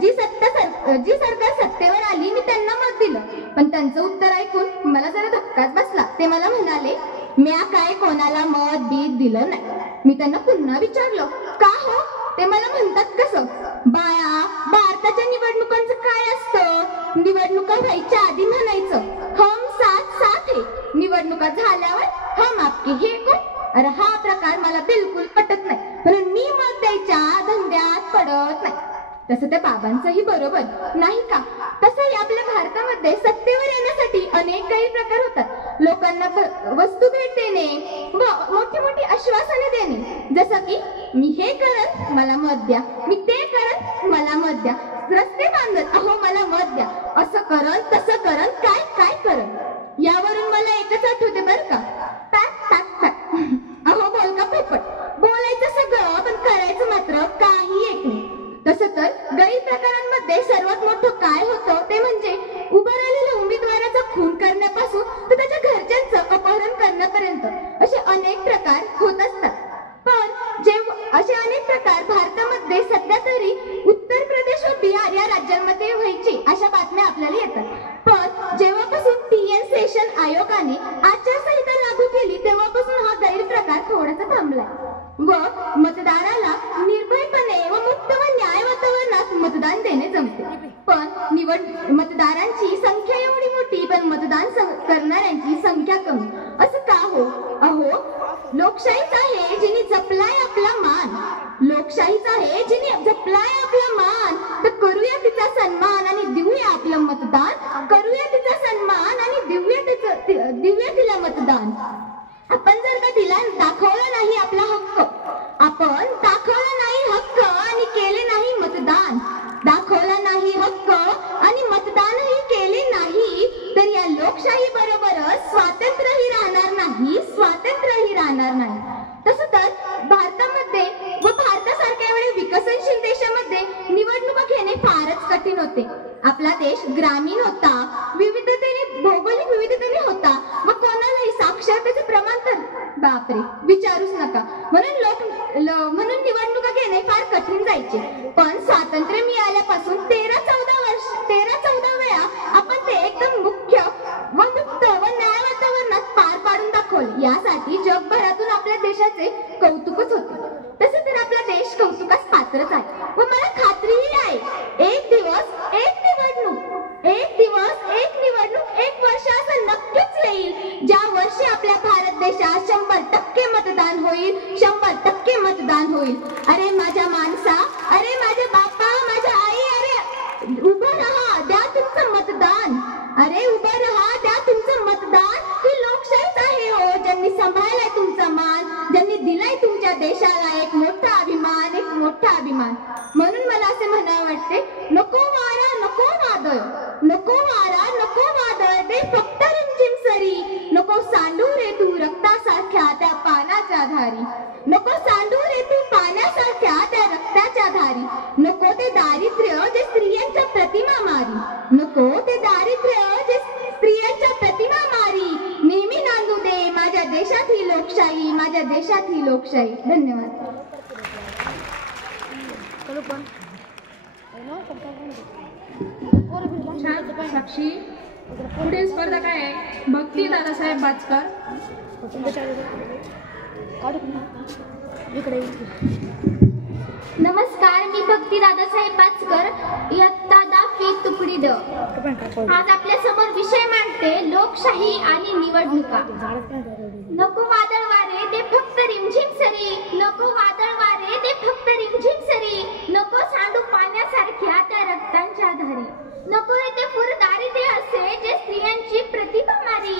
जी सरकार सत्तेवर आली मी त्यांना मत दिलं. पण त्यांचं उत्तर ऐकून मला जरा धक्काच बसला. ते मला म्हणाले, म्या काय कोणाला मत बीत दिलं नाही. मी त्यांना पुन्हा विचारलं, का हो? ते मला म्हणतात कसं? बाया, भारताच्या निवडणुकांचं काय असतं? निवडणुका व्हायच्या आधी म्हणायचं हम साथ साथ है, निवडणुका झाल्यावर हम आपके हे कोण? अरे हा प्रकार मला बिलकुल पटत नाही, म्हणून मी मत द्यायच्या धंद्यात पडत नाही. तसं त्या बाबांचंही बरोबर नाही का? तसंही आपल्या भारतामध्ये सत्तेवर येण्यासाठी अनेक काही प्रकार होतात. लोकांना वस्तू भेट देणे व मोठी मोठी आश्वासने देणे, जसं की मी हे करत मला मत द्या, मी ते करत मला मत द्या, रस्ते बांधत अहो मला मत द्या, असं करत तसं करत काय काय करत. यावरून मला एकच आठवते बरं का, टाक टाक टाक. अहो बोलका पोपट, बोलायचं सगळं पण करायचं मात्र काही एक नाही. तसं तर गैरप्रकारांमध्ये सर्वात मोठं काय होतं ते म्हणजे उभं राहिलेल्या उमेदवाराचा खून करण्यापासून तर त्याच्या घरच्यांचं अपहरण करण्यापर्यंत असे अनेक प्रकार होत असतात. पण असे अनेक प्रकार भारतामध्ये सध्या तरी उत्तर प्रदेश व बिहार या राज्यांमध्ये व्हायची अशा बातम्या आपल्याला येतात. पण जेव्हापासून TN सेशन आयोगाने आचारसंहिता लागू केली तेव्हापासून हा गैरप्रकार थोडासा थांबलाय व मतदाराला निर्भयपणे व मुक्त व न्याय वातावरणात मतदान देणे जमते. पण मतदारांची संख्या एवढी मोठी पण मतदान करणाऱ्यांची संख्या कमी, असं का हो? अहो लोकशाहीच आहे जिने जपलाय आपला मान, लोकशाहीच आहे जिने जपलाय आपला मान, तर करूया तिचा सन्मान आणि देऊया आपलं मतदान, करूया तिचा सन्मान आणि देऊया तिला मतदान. आपण जर का तिला दाखवला नाही आपला हक्क, आपण दाखवला नाही हक्क आणि केले नाही मतदान, दाखवला नाही हक्क आणि मतदानही केले नाही, तर या लोकशाही बरोबरच स्वातंत्र्यही राहणार नाही, स्वातंत्र्यही राहणार नाही. तसं तर भारतामध्ये व भारतासारख्या एवढ्या विकसनशील देशामध्ये निवडणुका घेणे फारच कठीण होते. आपला देश ग्रामीण होता, भौगोलिक विविधतेने होता व कोणालाही साक्षरतेचे प्रमाण तर बापरे विचारूच नका. म्हणून निवडणुका घेणे फार कठीण जायचे. पण स्वातंत्र्य मिळाल्यापासून 13-14 वेळा आपण ते एकदम मुख्य व मुक्त व न्याय वातावरणात पार पाडून दाखवले. यासाठी जगभरातून आपल्या देशाचे कौतुकच होते. तसे तर आपला देश कौतुकास पात्रच आहे व मला खात्रीही आहे एक दिवस एक निवडणूक, एक दिवस एक निवडणूक, एक वर्ष असं नक्कीच येईल ज्या वर्षी आपल्या भारत देशात 100% मतदान होईल, 100% मतदान होईल. अरे माझ्या माणसा, अरे माझ्या बापा, माझ्या आई, अरे उभं राहा, द्या तुमचं मतदान, अरे उभं राहा, द्या तुमचं मतदान. ही लोकशाहीच आहे हो, ज्यांनी सांभाळलाय तुमचा मान, ज्यांनी दिलाय तुमच्या देशाला एक मोठा अभिमान, एक मोठा अभिमान. म्हणून मला असे म्हणावं वाटते, नको वारा नको वादळ, नको वारा नको वादळ, दे फक्त रिमझिम सरी, नको सांडू रे तू रक्तासारख्या त्या पानाच्या धारी, नको सांडू रे तू पाण्यासारख्या त्या रक्ताच्या धारी, नको ते दारिद्र्य जे स्त्रियांच्या प्रतिमा मारी, नको ते दारिद्र्य जे स्त्रियांच्या प्रतिमा मारी, नेहमी नांदू दे माझ्या देशात ही लोकशाही, माझ्या देशात ही लोकशाही. धन्यवाद. साक्षी, पुढील स्पर्धा काय आहे? भक्ती दादासाहेब बाचकर. नमस्कार, मी भक्ती दादासाहेब बाचकर, इयत्ता 10वी तुकडी ड. आज आपल्या समोर विषय मांडते लोकशाही आणि निवडणुका. नको वादळ वारे ते फक्त रिमझिम सरी, नको वादळ वारे ते फक्त रिमझिम सरी, नको सांडू पाण्यासारख्या त्या रक्तांच्या धारी, नको ते फुर दारिद्र्य असे जे स्त्रियांची प्रतिभा मारी,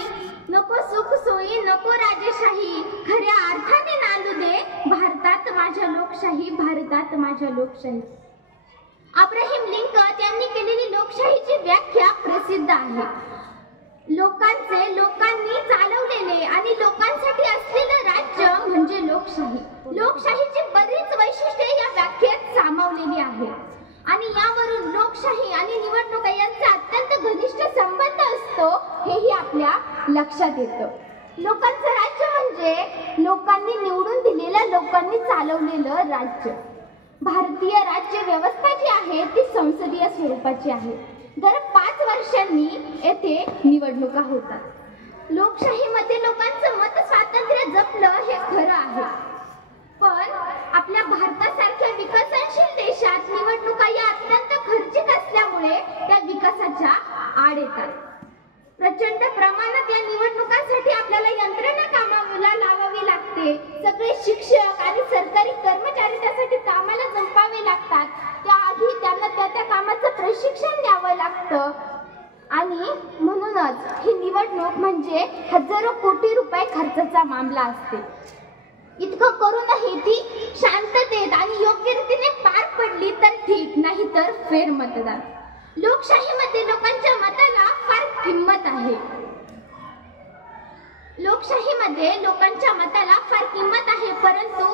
नको सुख सोयी, नको राजेशाही, खऱ्या अर्थाने नांदू दे भारतात माझ्या लोकशाही, भारतात माझ्या लोकशाही. अब्राहिम लिंकन यांनी केलेली लोकशाहीची व्याख्या प्रसिद्ध आहे. लोकांनी चालवलेले आणि लोकांसाठी असलेलं राज्य म्हणजे लोकशाही. लोकशाहीची बरीच वैशिष्ट्ये या व्याख्येत सामावलेली आहे आणि यावरून लोकशाही आणि निवडणुका यांचा अत्यंत घनिष्ठ संबंध असतो हेही आपल्या लक्षात येतं. लोकांचं राज्य म्हणजे लोकांनी निवडून दिलेल्या, लोकांनी चालवलेलं राज्य. भारतीय राज्य व्यवस्था जी आहे ती संसदीय स्वरूपाची आहे. दर 5 वर्षांनी येथे निवडणुका होतात. लोकशाहीमध्ये लोकांचं मत स्वातंत्र्य जपलं हे खरं आहे. पण आपल्या भारतासारख्या विकसनशील देशात निवडणुका या अत्यंत खर्चिक असल्यामुळे त्या विकासाच्या आड येतात. प्रचंड प्रमाणात या निवडणुकांसाठी आपल्याला यंत्रणा कामाला लावावी लागते. सगळे शिक्षक आणि सरकारी कर्मचारी त्यासाठी कामाला जंपावे लागतात. त्याआधी त्यांना त्या कामाचं प्रशिक्षण द्यावं लागतं. आणि म्हणूनच ही निवडणूक म्हणजे हजारो कोटी रुपये खर्चाचा मामला असते. इतकं करूनही ती शांततेत आणि योग्य रीतीने पार पडली तर ठीक, नाही तर फेरमतदान. लोकशाहीमध्ये लोकांच्या मताला फार किंमत आहे. लोकशाहीमध्ये लोकांच्या मताला फार किंमत आहे, परंतु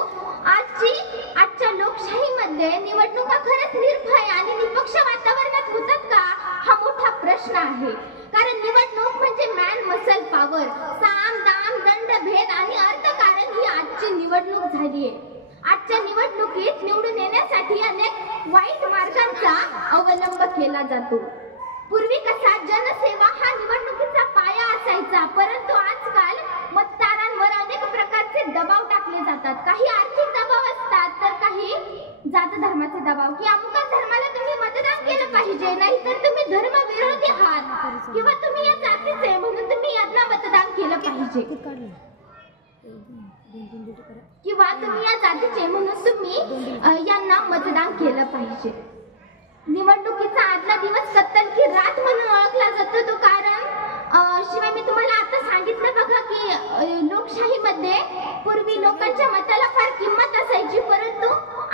आजच्या लोकशाहीमध्ये निवडणुका खरंच निर्भय आणि निष्पक्ष वातावरणात होतात का, हा मोठा प्रश्न आहे. कारण निवडणूक म्हणजे मॅन मसल पॉवर, साम दाम दंड भेद आणि अर्थकारण ही आजची निवडणूक झाली आहे. आजच्या निवडणुकीत निवडून येण्यासाठी अनेक वाईट मार्गांचा अवलंब केला जातो. पूर्वी कसा जनसेवा हा निवडणुकीचा पाया असायचा, परंतु आजकाल मतदारांवर अनेक प्रकारचे दबाव टाकले जातात. काही आर्थिक दबाव असतात, तर काही जात धर्माचे दबाव, की अमुक धर्माला तुम्ही मतदान केलं पाहिजे, नाहीतर तुम्ही धर्मविरोधी आहात, किंवा तुम्ही या जातीचे म्हणून तुम्ही यांना मतदान केलं पाहिजे, किंवा तुम्ही या जातीचे म्हणून तुम्ही यांना मतदान केलं पाहिजे. निवडणुकीचा आदला दिवस कत्तल की रात म्हणून ओळखला जातो तो, कारण शिवाय मी तुम्हाला आता सांगितलं बघा की लोकशाहीमध्ये पूर्वी लोकांच्या मताला फार किंमत असायची, परंतु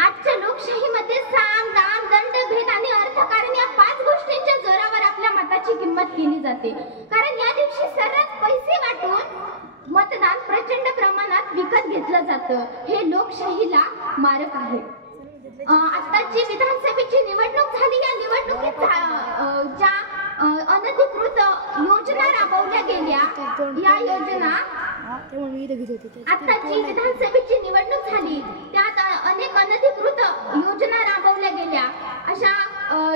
आजच्या लोकशाहीमध्ये साम दाम दंड भेद आणि अर्थकारण या 5 गोष्टींच्या जोरावर आपल्या मताची किंमत केली जाते. कारण या दिवशी सर्रास पैसे वाटून मतदान प्रचंड प्रमाणात विकत घेतलं जातं. हे लोकशाहीला मारक आहे. आताची विधानसभेची निवडणूक झाली, या निवडणुकीत ज्या अनधिकृत योजना राबवल्या गेल्या, या योजना आताची विधानसभेची निवडणूक झाली त्यात अनेक अनधिकृत योजना राबवल्या गेल्या. अशा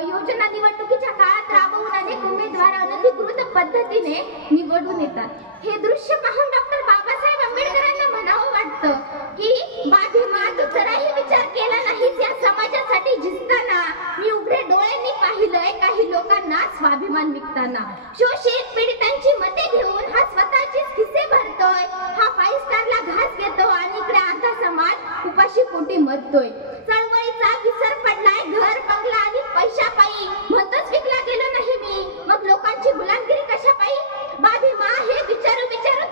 योजना निवडणुकीच्या काळात राबवून अनेक उमेदवार अनधिकृत पद्धतीने निवडून येतात. हे दृश्य पाहून डॉक्टर बाबासाहेब आंबेडकरांना म्हणावं वाटतं की बाबीमा तू जराही विचार केला नाहीस या समाजासाठी झिजताना. मी उघडे डोळ्यांनी पाहिलंय काही लोकांना स्वाभिमान विकताना. शोषित पीडितांची मते घेऊन हा स्वतःचीच खिसे भरतोय, हा 5 स्टारला घास घेतो आणि इकडे अर्धा समाज उपाशी पोटी मरतोय. चळवळीचा विसर पडलाय घर बंगला आणि पैशापायी, म्हणतोच विकला गेलो नाही मी, मग लोकांची गुलामगिरी कशापायी. बाबीमा हे विचारू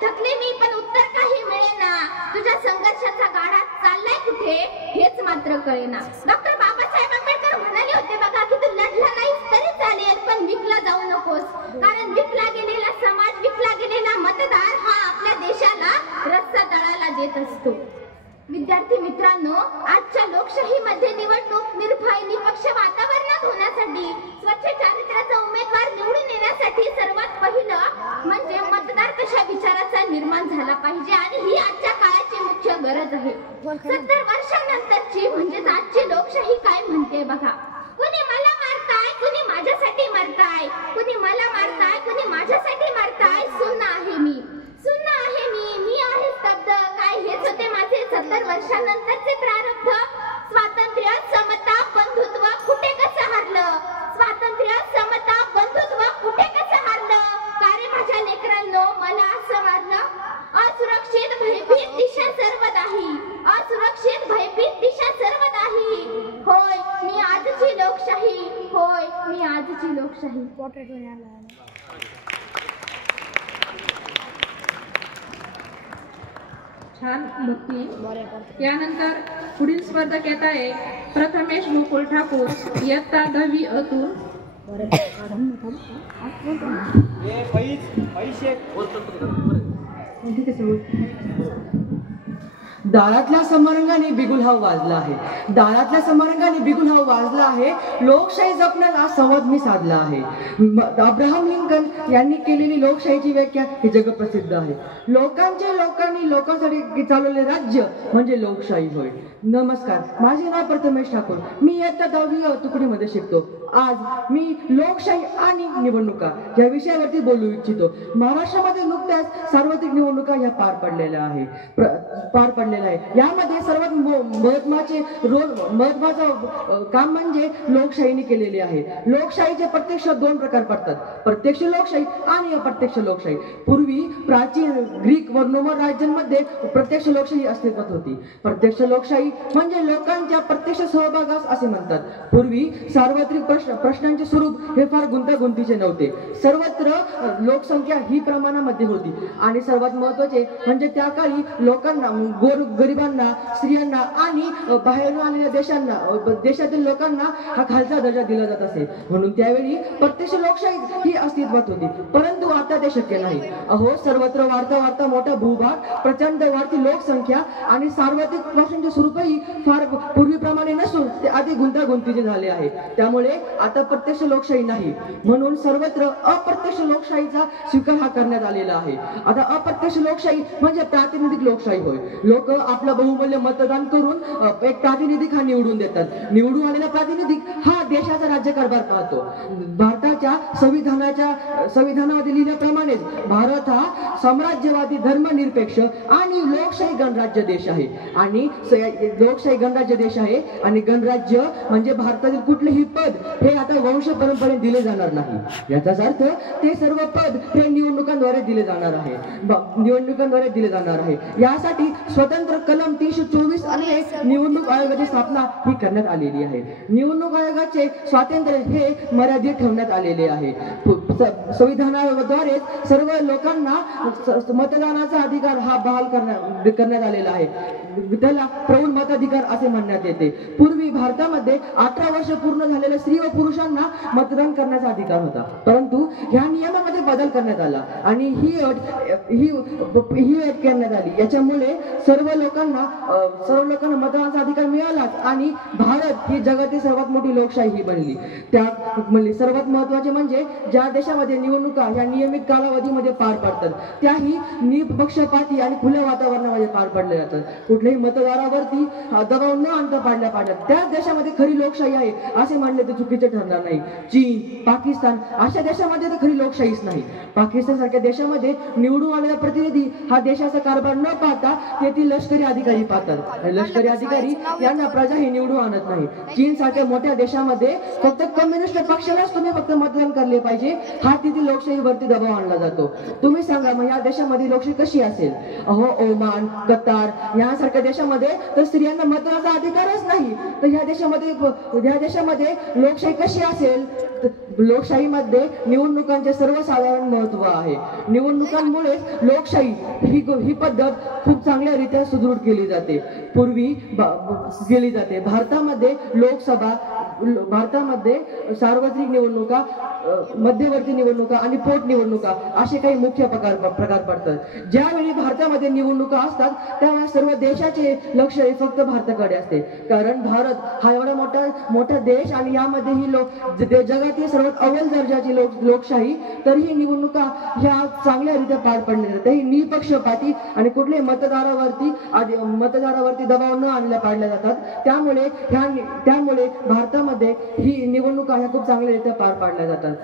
थकले मी, पण उत्तर काही मिळेना. तुझ्या संघर्षाचा गाडा चाललाय कुठे हेच मात्र कळेना. डॉक्टर बाबासाहेब आंबेडकर म्हणाले होते बघा की तू लढला नाहीस तरी चालेल, पण विकला जाऊ नकोस. कारण विकला गेलेला समाज, विकला गेलेला मतदार हा आपल्या देशाला रस्ता तळाला देत असतो. विद्यार्थी मित्रांनो, आजच्या लोकशाहीमध्ये निवडणूक निर्भय निष्पक्ष वातावरणात होण्यासाठी, स्वच्छ चारित्र्याचा उमेदवार निवडून येण्यासाठी सर्वात पहिलं म्हणजे मतदार कशा विचाराचा निर्माण झाला पाहिजे, आणि ही आजच्या काळाची मुख्य गरज आहे. 70 वर्षांनंतरची म्हणजेच आजची लोकशाही काय म्हणते बघा. कुणी मला मारताय, कुणी माझ्यासाठी मारताय, कुणी मला मारताय, कुणी माझ्यासाठी मारताय. सुन्न आहे मी, सुन्न आहे मी आहे स्तब्ध. काय हेच होते माझे 70 वर्षांनंतरचे प्रारब्ध. स्वातंत्र्य समता बंधुत्व कुठे कसं हरलं, स्वातंत्र्य समता बंधुत्व कुठे कसं हरलं. का रे माझ्या लेकरांनो मला असं मारलं. असुरक्षित भयभीत दिशा सर्वदाही, असुरक्षित भयभीत दिशा सर्वदाही. होय मी आजची लोकशाही, होय मी आजची लोकशाही. छान भक्ती. यानंतर पुढील स्पर्धक येत आहे प्रथमेश गोकुळ ठाकूर, इयत्ता 10वी अतुल. दारातल्या समरंगाने बिगुलहाव वाजला आहे, दारातल्या समरंगाने बिगुलहाव वाजला आहे. लोकशाही जपण्याला संवाद मी साधला आहे. अब्राहम लिंकन यांनी केलेली लोकशाहीची व्याख्या ही जगप्रसिद्ध आहे. लोकांनी लोकांसाठी चालवले राज्य म्हणजे लोकशाही होय. नमस्कार, माझे नाव प्रथमेश ठाकूर, मी इयत्ता 10वी तुकडीमध्ये शिकतो. आज मी लोकशाही आणि निवडणुका या विषयावरती बोलू इच्छितो. महाराष्ट्रामध्ये नुकत्याच सार्वत्रिक निवडणुका ह्या पार पडलेल्या आहे. यामध्ये सर्वात महत्वाचं काम म्हणजे लोकशाहीने केलेले आहे. लोकशाहीचे प्रत्यक्ष दोन प्रकार पडतात, प्रत्यक्ष लोकशाही आणि अप्रत्यक्ष लोकशाही. पूर्वी प्राचीन ग्रीक व रोमन राज्यांमध्ये प्रत्यक्ष लोकशाही अस्तित्वात होती. प्रत्यक्ष लोकशाही म्हणजे लोकांच्या प्रत्यक्ष सहभागास असे म्हणतात. पूर्वी सार्वत्रिक प्रश्नांचे स्वरूप हे फार गुंतागुंतीचे नव्हते. सर्वत्र लोकसंख्या ही प्रमाणामध्ये होती आणि सर्वात महत्वाचे म्हणजे त्या काळी लोकांना, गरिबांना, स्त्रियांना आणि बाहेरून आलेल्या देशातील लोकांना हा खालचा दर्जा दिला जात असे. म्हणून त्यावेळी प्रत्यक्ष लोकशाही ही अस्तित्वात होती. परंतु आता ते शक्य नाही. सर्वत्र वाढता मोठा भूभाग, प्रचंड वाढती लोकसंख्या आणि सार्वत्रिक प्रश्नांचे स्वरूपही फार पूर्वीप्रमाणे नसून ते अधिक गुंतागुंतीचे झाले आहे. त्यामुळे आता प्रत्यक्ष लोकशाही नाही, म्हणून सर्वत्र अप्रत्यक्ष लोकशाहीचा स्वीकार हा करण्यात आलेला आहे. आता अप्रत्यक्ष लोकशाही म्हणजे प्रातिनिधिक लोकशाही होय. लोक आपलं बहुमूल्य मतदान करून एक प्रातिनिधिक हा निवडून देतात. निवडून आलेला प्रातिनिधिक हा देशाचा राज्यकारभार पाहतो. भारताच्या संविधानामध्ये लिहिल्याप्रमाणेच भारत हा साम्राज्यवादी, धर्मनिरपेक्ष आणि लोकशाही गणराज्य देश आहे. आणि लोकशाही गणराज्य देश आहे आणि गणराज्य म्हणजे भारतातील कुठलेही पद हे आता वंश परंपरेने दिले जाणार नाही. याचाच अर्थ ते सर्व पद हे निवडणुकांद्वारे दिले जाणार आहे. यासाठी स्वतंत्र कलम 324 आणि निवडणूक आयोगाची स्थापना ही करण्यात आलेली आहे. निवडणूक आयोगाचे स्वातंत्र्य हे मर्यादित ठेवण्यात आलेले आहे. संविधानाद्वारे सर्व लोकांना मतदानाचा अधिकार हा बहाल करण्यात आलेला आहे. त्याला प्रौढ मताधिकार असे म्हणण्यात येते. पूर्वी भारतामध्ये 18 वर्ष पूर्ण झालेल्या स्त्री व पुरुषांना मतदान करण्याचा अधिकार होता, परंतु ह्या नियमामध्ये बदल करण्यात आला आणि ही अट करण्यात आली. याच्यामुळे सर्व लोकांना मतदानाचा अधिकार मिळालाच आणि भारत ही जगातील सर्वात मोठी लोकशाही ही बनली. सर्वात महत्वाचे म्हणजे ज्या देशामध्ये निवडणुका ह्या नियमित कालावधीमध्ये पार पडतात त्याही निपक्षपाती आणि खुल्या वातावरणामध्ये पार पडले जातात. कुठल्याही मतदारावरती दबाव न आणता पाडल्या त्याच देशामध्ये खरी लोकशाही आहे असे म्हणले तर चुकीचे ठरणार नाही. चीन, पाकिस्तान अशा देशामध्ये तर खरी लोकशाहीच नाही. पाकिस्तान सारख्या देशामध्ये निवडून आलेला प्रतिनिधी हा देशाचा कारभार न पाहता तेथील लष्करी अधिकारी पाहतात. लष्करी अधिकारी यांना प्रजा ही निवडून आणत नाही. चीन सारख्या मोठ्या देशामध्ये फक्त कम्युनिस्ट पक्षालाच तुम्ही फक्त मतदान करले पाहिजे हा तेथील लोकशाहीवरती दबाव आणला जातो. तुम्ही सांगा मग या देशामध्ये लोकशाही कशी असेल? ओमान, कतार यासारख्या देशामध्ये तर स्त्रियांना मतदानाचा अधिकारच नाही. तर ह्या देशामध्ये लोकशाही कशी असेल? लोकशाहीमध्ये निवडणुकांचे सर्वसाधारण महत्व आहे. निवडणुकांमुळे लोकशाही ही पद्धत खूप चांगल्या रीत्या सुदृढ केली जाते. भारतामध्ये सार्वत्रिक निवडणुका, मध्यवर्ती निवडणुका आणि पोटनिवडणुका असे काही मुख्य प्रकार पडतात. ज्यावेळी भारतामध्ये निवडणुका असतात त्यावेळी सर्व देशाचे लक्ष हे फक्त भारताकडे असते, कारण भारत हा एवढा मोठा देश आणि यामध्ये ही जगातील सर्वात अव्वल दर्जाची लोकशाही. तर ही निवडणुका ह्या चांगल्या रीत्या पार पडल्या जातात. ही निपक्षपाती आणि कुठल्याही मतदारावरती दबाव न आणल्या पाडल्या जातात. त्यामुळे भारतामध्ये ही निवडणुका ह्या खूप चांगल्या रीत्या पार पाडल्या जातात.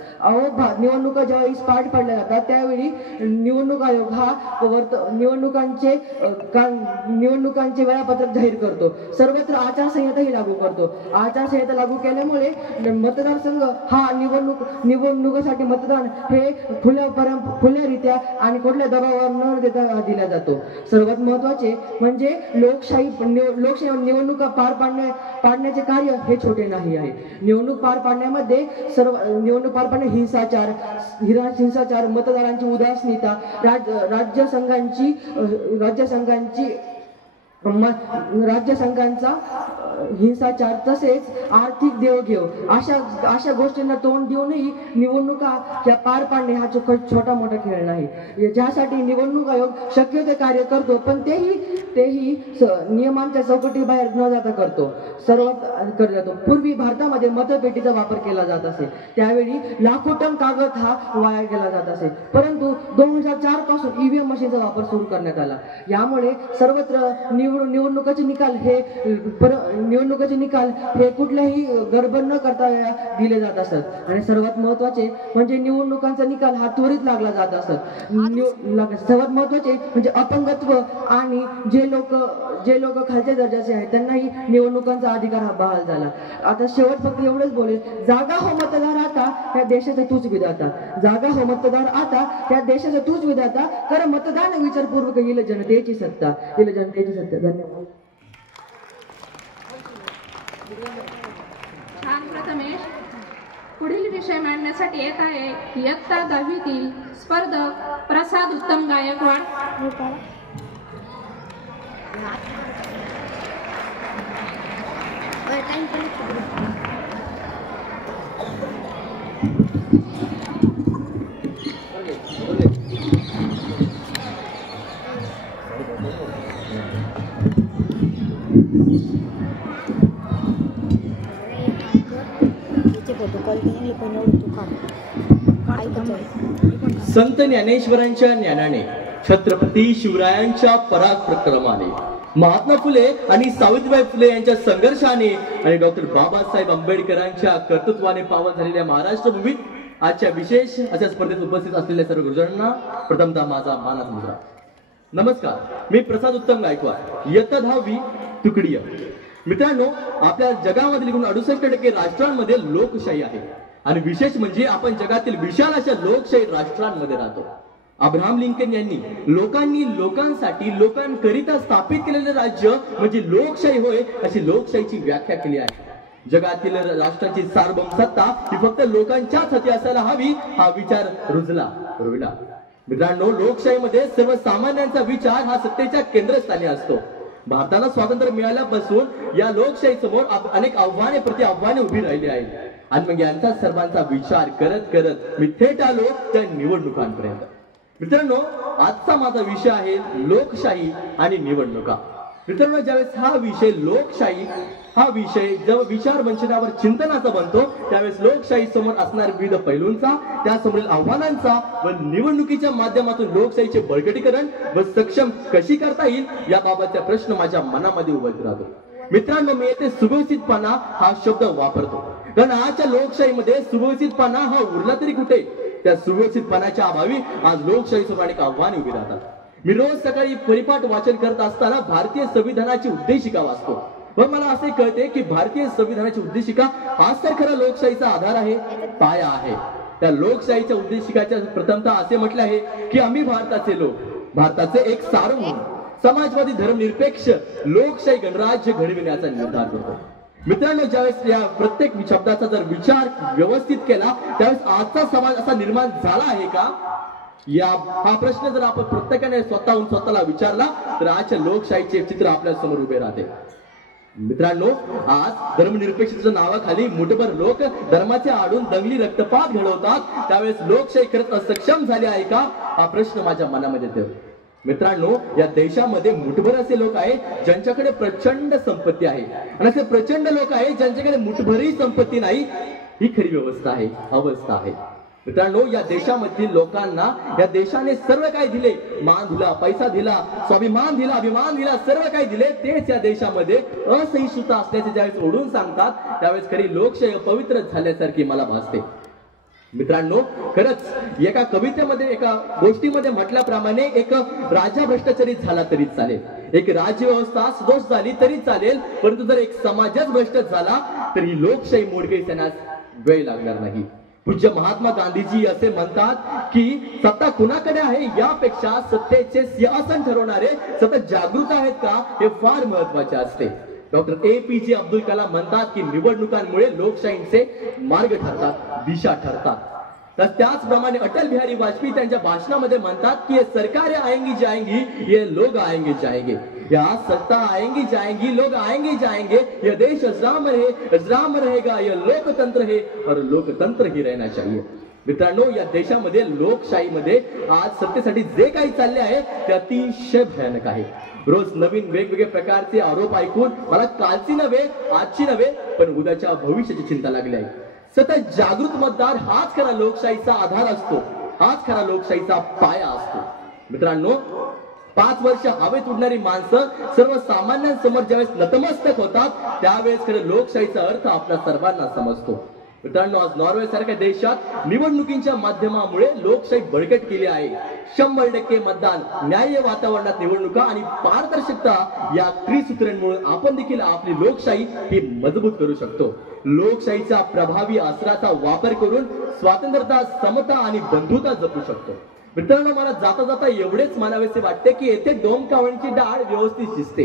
निवडणुका ज्यावेळी पार पाडल्या जातात त्यावेळी निवडणूक आयोग हा निवडणुकांचे वेळापत्रक जाहीर करतो. सर्वत्र आचारसंहिताही लागू करतो. आचारसंहिता लागू केल्यामुळे मतदारसंघ हा निवडणुकीसाठी मतदान हे खुल्यारीत्या आणि कुठल्या दबावावर न देता दिला जातो. सर्वात महत्वाचे म्हणजे लोकशाही निवडणुका पार पाडण्याचे कार्य हे छोटे नाही आहे. निवडणूक पार पाडण्यामध्ये हिंसाचार, मतदारांची उदासीनता, राज्यसंघांचा हिंसाचार तसेच आर्थिक देवघेव अशा गोष्टींना तोंड देऊनही निवडणुका या पार पाडणे हा छोटा मोठा खेळ नाही. ज्यासाठी निवडणूक आयोग शक्य ते कार्य करतो, पण तेही तेही नियमांच्या चौकटीबाहेर न जाता करतो. जातो. पूर्वी भारतामध्ये मतपेटीचा वापर केला जात असे. त्यावेळी लाखो टन कागद हा वाया केला जात असे. परंतु 2004 पासून ईव्हीएम मशीनचा वापर सुरू करण्यात आला. यामुळे सर्वत्र निवडणुकाचे निकाल हे कुठल्याही गडबड न करता दिले जात असतात. आणि सर्वात महत्वाचे म्हणजे निवडणुकांचा निकाल हा त्वरित लागला जात असत. सर्वात महत्वाचे म्हणजे अपंगत्व आणि जे लोक खालच्या दर्जाचे आहेत त्यांनाही निवडणुकांचा अधिकार हा बहाल झाला. आता शेवट फक्त एवढंच बोलेल, जागा हो मतदार आता त्या देशाचा तूच विधाता. जागा हो मतदार आता त्या देशाचा तूच विधाता. कर मतदान विचारपूर्वक येईल जनतेची सत्ता. धन्यवाद. छान प्रथमेश. पुढील विषय मांडण्यासाठी येत आहे इयत्ता 10वीतील स्पर्धक प्रसाद उत्तम गायकवाड. संत ज्ञानेश्वरांच्या ज्ञानाने, छत्रपती शिवरायांच्या पराक्रमाने, महात्मा फुले आणि सावित्रीबाई फुले यांच्या संघर्षाने आणि डॉक्टर बाबासाहेब आंबेडकरांच्या कर्तृत्वाने पावन झालेल्या महाराष्ट्र भूमीत आजच्या विशेष अशा स्पर्धेत उपस्थित असलेल्या सर्व गुरुजनांना प्रथमतः माझा मानाचा मुद्रा. नमस्कार. मी प्रसाद उत्तम गायकवाड, इयत्ता 10वी तुकडीय. मित्रांनो, आपल्या जगामधील एकूण 68% राष्ट्रांमध्ये लोकशाही आहे आणि विशेष म्हणजे आपण जगातील विशाल अशा लोकशाही राष्ट्रांमध्ये राहतो. अब्राहम लिंकन यांनी लोकांनी लोकांसाठी लोकांकरिता स्थापित केलेले राज्य म्हणजे लोकशाही होय अशी लोकशाहीची व्याख्या केली आहे. जगातील राष्ट्राची सार्वभौम सत्ता ही फक्त लोकांच्याच हाती असायला हवी हा विचार रुजला. मित्रांनो, लोकशाहीमध्ये सर्वसामान्यांचा विचार हा सत्तेच्या केंद्रस्थानी असतो. भारताला स्वातंत्र्य मिळाल्यापासून या लोकशाही समोर अनेक आव्हाने प्रति आव्हाने उभी राहिली आहेत आणि मग यांचा सर्वांचा विचार करत करत मी थेट आलो त्या निवडणुकांपर्यंत. मित्रांनो, आजचा माझा विषय आहे लोकशाही आणि निवडणुका. मित्रांनो, ज्यावेळेस हा विषय लोकशाही हा विषय जेव्हा विचार मंचनावर चिंतनाचा बनतो त्यावेळेस लोकशाही समोर असणाऱ्या विविध पैलूंचा, त्यासमोरील आव्हानांचा व निवडणुकीच्या माध्यमातून लोकशाहीचे बळकटीकरण व सक्षम कशी करता येईल याबाबतचा प्रश्न माझ्या मनामध्ये उभा राहतो. मित्रांनो, मी येथे सुव्यवस्थितपणा हा शब्द वापरतो कारण आजच्या लोकशाहीमध्ये सुव्यवस्थितपणा हा उरला तरी कुठे. त्या सुव्यवस्थितपणाच्या अभावी आज लोकशाही समोर अनेक आव्हाने उभी राहतात. मी रोज सकाळी परिपाठ वाचन करत असताना भारतीय संविधानाची उद्देशिका वाचतो व मला असे कळते की भारतीय संविधानाची उद्देशिका हाच तर खरा लोकशाहीचा आधार आहे, पाया आहे. त्या लोकशाहीच्या उद्देशिकाच्या प्रथमतः असे म्हटले आहे की आम्ही भारताचे लोक, भारताचे एक सार्वभौम समाजवादी धर्मनिरपेक्ष लोकशाही गणराज्य घडविण्याचा निर्धार करतो. मित्रांनो, ज्यावेळेस या प्रत्येक शब्दाचा जर विचार व्यवस्थित केला त्यावेळेस आजचा समाज असा निर्माण झाला आहे का हा प्रश्न जर आपण प्रत्येकाने स्वतःला विचारला तर आजच्या लोकशाहीचे चित्र आपल्या समोर उभे राहते. मित्रांनो, आज धर्मनिरपेक्षतेच्या नावाखाली मुठभर लोक धर्माच्या आडून दंगली रक्तपात घडवतात. त्यावेळेस लोकशाही खरंच असक्षम झाली आहे का हा प्रश्न माझ्या मनामध्ये येतो. मित्रांनो, या देशामध्ये मुठभर असे लोक आहेत ज्यांच्याकडे प्रचंड संपत्ती आहे आणि असे प्रचंड लोक आहेत ज्यांच्याकडे मुठभरही संपत्ती नाही. ही खरी व्यवस्था आहे, अवस्था आहे. मित्रांनो, या देशामधील लोकांना या देशाने सर्व काही दिले, मान दिला, पैसा दिला, स्वाभिमान दिला, अभिमान दिला, सर्व काही दिले. तेच या देशामध्ये असहिष्णुता असल्याचे ज्यावेळेस ओढून सांगतात त्यावेळेस खरी लोकशाही पवित्र झाल्यासारखी मला भासते. मित्रांनो, खरंच एका कवितेमध्ये एका गोष्टीमध्ये म्हटल्याप्रमाणे एक राजा भ्रष्टाचारी झाला तरी चालेल, एक राज्यव्यवस्था सदोष झाली तरी चालेल, परंतु जर एक समाजच भ्रष्ट झाला तर ही लोकशाही मोडकळीस येण्यास वेळ लागणार नाही. पूज्य महात्मा गांधीजी असे म्हणतात की सत्ता कुणाकडे आहे यापेक्षा सत्तेचे सिंहासन ठरवणारे सतत जागृत आहेत का हे फार महत्वाचे असते. डॉक्टर APJ अब्दुल कलाम म्हणतात की निवडणुकांमुळे लोकशाहीचे मार्ग ठरतात, दिशा ठरतात. तर त्याचप्रमाणे अटल बिहारी वाजपेयी त्यांच्या भाषणामध्ये म्हणतात की ये सरकारें आएंगी जाएंगी, ये लोग आएंगे जाएंगे. या सत्ता आएंगी जाएंगी, लोग आएंगे जाएंगे. यह देश अजराम रहेगा, यह लोकतंत्र है और लोकतंत्र ही रहना चाहिए. मित्रांनो, या देशामध्ये लोकशाहीमध्ये आज सत्तेसाठी जे काही चालले आहे ते अतिशय भयानक आहे. रोज नवीन वेगवेगळे प्रकारचे आरोप ऐकून मला कालची नव्हे, आजची नव्हे, पण उद्याच्या भविष्याची चिंता लागली आहे. सतत जागृत मतदार हाच खरा लोकशाहीचा आधार असतो, हाच खरा लोकशाहीचा पाया असतो. मित्रांनो, 5 वर्ष हवेत उडणारी माणसं सर्वसामान्यांसमोर ज्यावेळेस नतमस्तक होतात त्यावेळेस खरं लोकशाहीचा अर्थ आपल्या सर्वांना समजतो. मित्रांनो, आज नॉर्वे सारख्या देशात निवडणुकींच्या माध्यमामुळे लोकशाही बळकट केली आहे. 100% मतदान, न्याय्य वातावरणात निवडणुका आणि पारदर्शकता या त्रिसूत्रांमुळे आपण देखील आपली लोकशाही ही मजबूत करू शकतो. लोकशाहीचा प्रभावी अस्त्राचा वापर करून स्वातंत्र्यता, समता आणि बंधुता जपू शकतो. मित्रांनो, मला जाता जाता एवढेच मानावेसे वाटते की येथे डोमकावळ्यांची डाळ व्यवस्थित शिजते,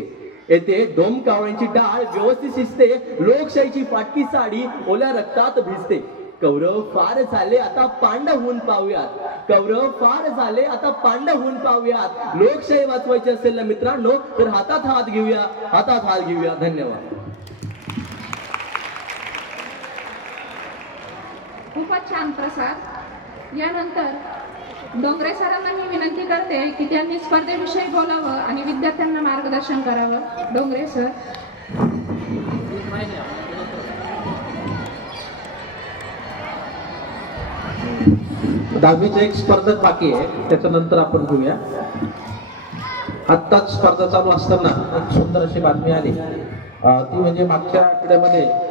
येथे डोमकावळ्यांची डाळ व्यवस्थित शिजते. लोकशाहीची फाटकी साडी ओल्या रक्तात भिजते. कौरव फार झाले, आता पांडव होऊन पाहूयात. कौरव फार झाले, आता पांडव होऊन पाहूयात. लोकशाही वाचवायची असेल ना मित्रांनो, तर हातात हात घेऊया, हातात हात घेऊया. धन्यवाद. खूपच छान प्रसाद. यानंतर डोंगरे सरांना मी विनंती करते की त्यांनी स्पर्धेविषयी बोलावं आणि विद्यार्थ्यांना मार्गदर्शन करावं. डोंगरे सर. दहावीचं एक स्पर्धक बाकी आहे, त्याच्यानंतर आपण घेऊया. आत्ताच स्पर्धा चालू असताना एक सुंदर अशी बातमी आली, ती म्हणजे मागच्या आठवड्यामध्ये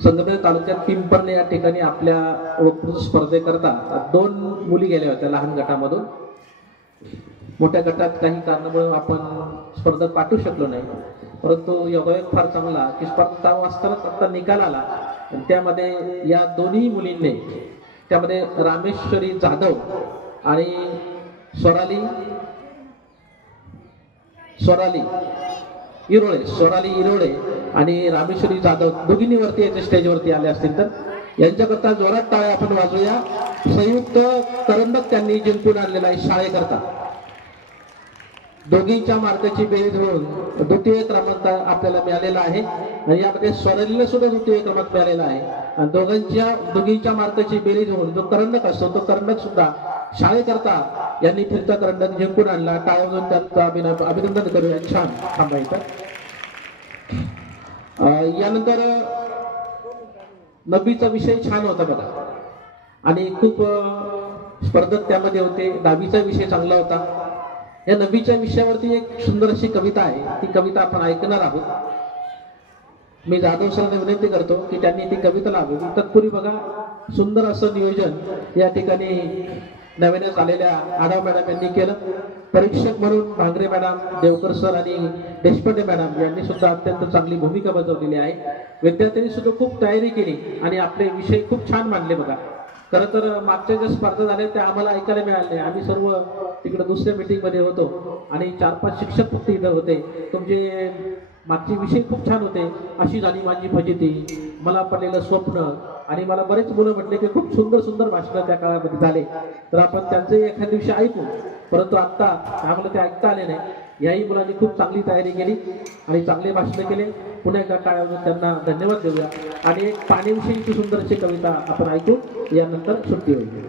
संगमेश्वर तालुक्यात पिंपरणे या ठिकाणी आपल्या वक्तृत्व स्पर्धेकरता 2 मुली गेल्या होत्या लहान गटामधून. मोठ्या गटात काही कारणामुळे आपण स्पर्धक पाठवू शकलो नाही, परंतु योगायोग फार चांगला की स्पर्धा चालू असतानाच आता निकाल आला. त्यामध्ये या दोन्ही मुलींनी, त्यामध्ये रामेश्वरी जाधव आणि स्वराली इरोळे आणि रामेश्वरी जाधव दोघींनी वरती याच्या स्टेजवरती आले असतील तर यांच्याकरता जोरात टाळ्या आपण वाजवूया. संयुक्त करंडक त्यांनी जिंकून आणलेला आहे शाळेकरता. दोघींच्या मार्काची बेरीज होऊन 2य क्रमांक आपल्याला मिळालेला आहे आणि यामध्ये स्वरालीला सुद्धा 2य क्रमांक मिळालेला आहे. आणि दोघींच्या मार्काची बेरीज होऊन जो करंडक असतो तो करंडक सुद्धा शाळेकरता यांनी फिरता करंडक जिंकून आणला. टाळ्या वाजवून त्यांचं अभिनंदन करूया. छान थांबायचं. यानंतर 9वीचा विषय छान होता बघा आणि खूप स्पर्धक त्यामध्ये होते. 10वीचा विषय चांगला होता. या 9वीच्या विषयावरती एक सुंदर अशी कविता आहे, ती कविता आपण ऐकणार आहोत. मी जाधव सरांना विनंती करतो की त्यांनी ती कविता लावावी. तत्पूर्वी बघा सुंदर असं नियोजन या ठिकाणी नव्याने झालेल्या आढाव मॅडम यांनी केलं. परीक्षक म्हणून भांगरे मॅडम, देवकर सर आणि देशपांडे मॅडम यांनी सुद्धा अत्यंत चांगली भूमिका बजावलेली आहे. विद्यार्थ्यांनी सुद्धा खूप तयारी केली आणि आपले विषय खूप छान मांडले बघा. खरं तर मागच्या ज्या स्पर्धा झाल्या त्या आम्हाला ऐकायला मिळाल्या. आम्ही सर्व तिकडे दुसऱ्या मीटिंगमध्ये होतो आणि 4-5 शिक्षक फक्त इथं होते. तुमचे मागचे विषय खूप छान होते. अशी झाली माझी फजिती, मला पडलेलं स्वप्न, आणि मला बरेच मुलं म्हटले की खूप सुंदर सुंदर भाषणं त्या काळामध्ये झाले. तर आपण त्यांचे एखाद्या दिवशी ऐकू, परंतु आत्ता आम्हाला ते ऐकता आले नाही. याही मुलांनी खूप चांगली तयारी केली आणि चांगले भाषण केले. पुन्हा एकदा टाळ्या त्यांना धन्यवाद देऊया आणि एक पाण्याविषयीची सुंदर अशी कविता आपण ऐकू. यानंतर सुट्टी होईल.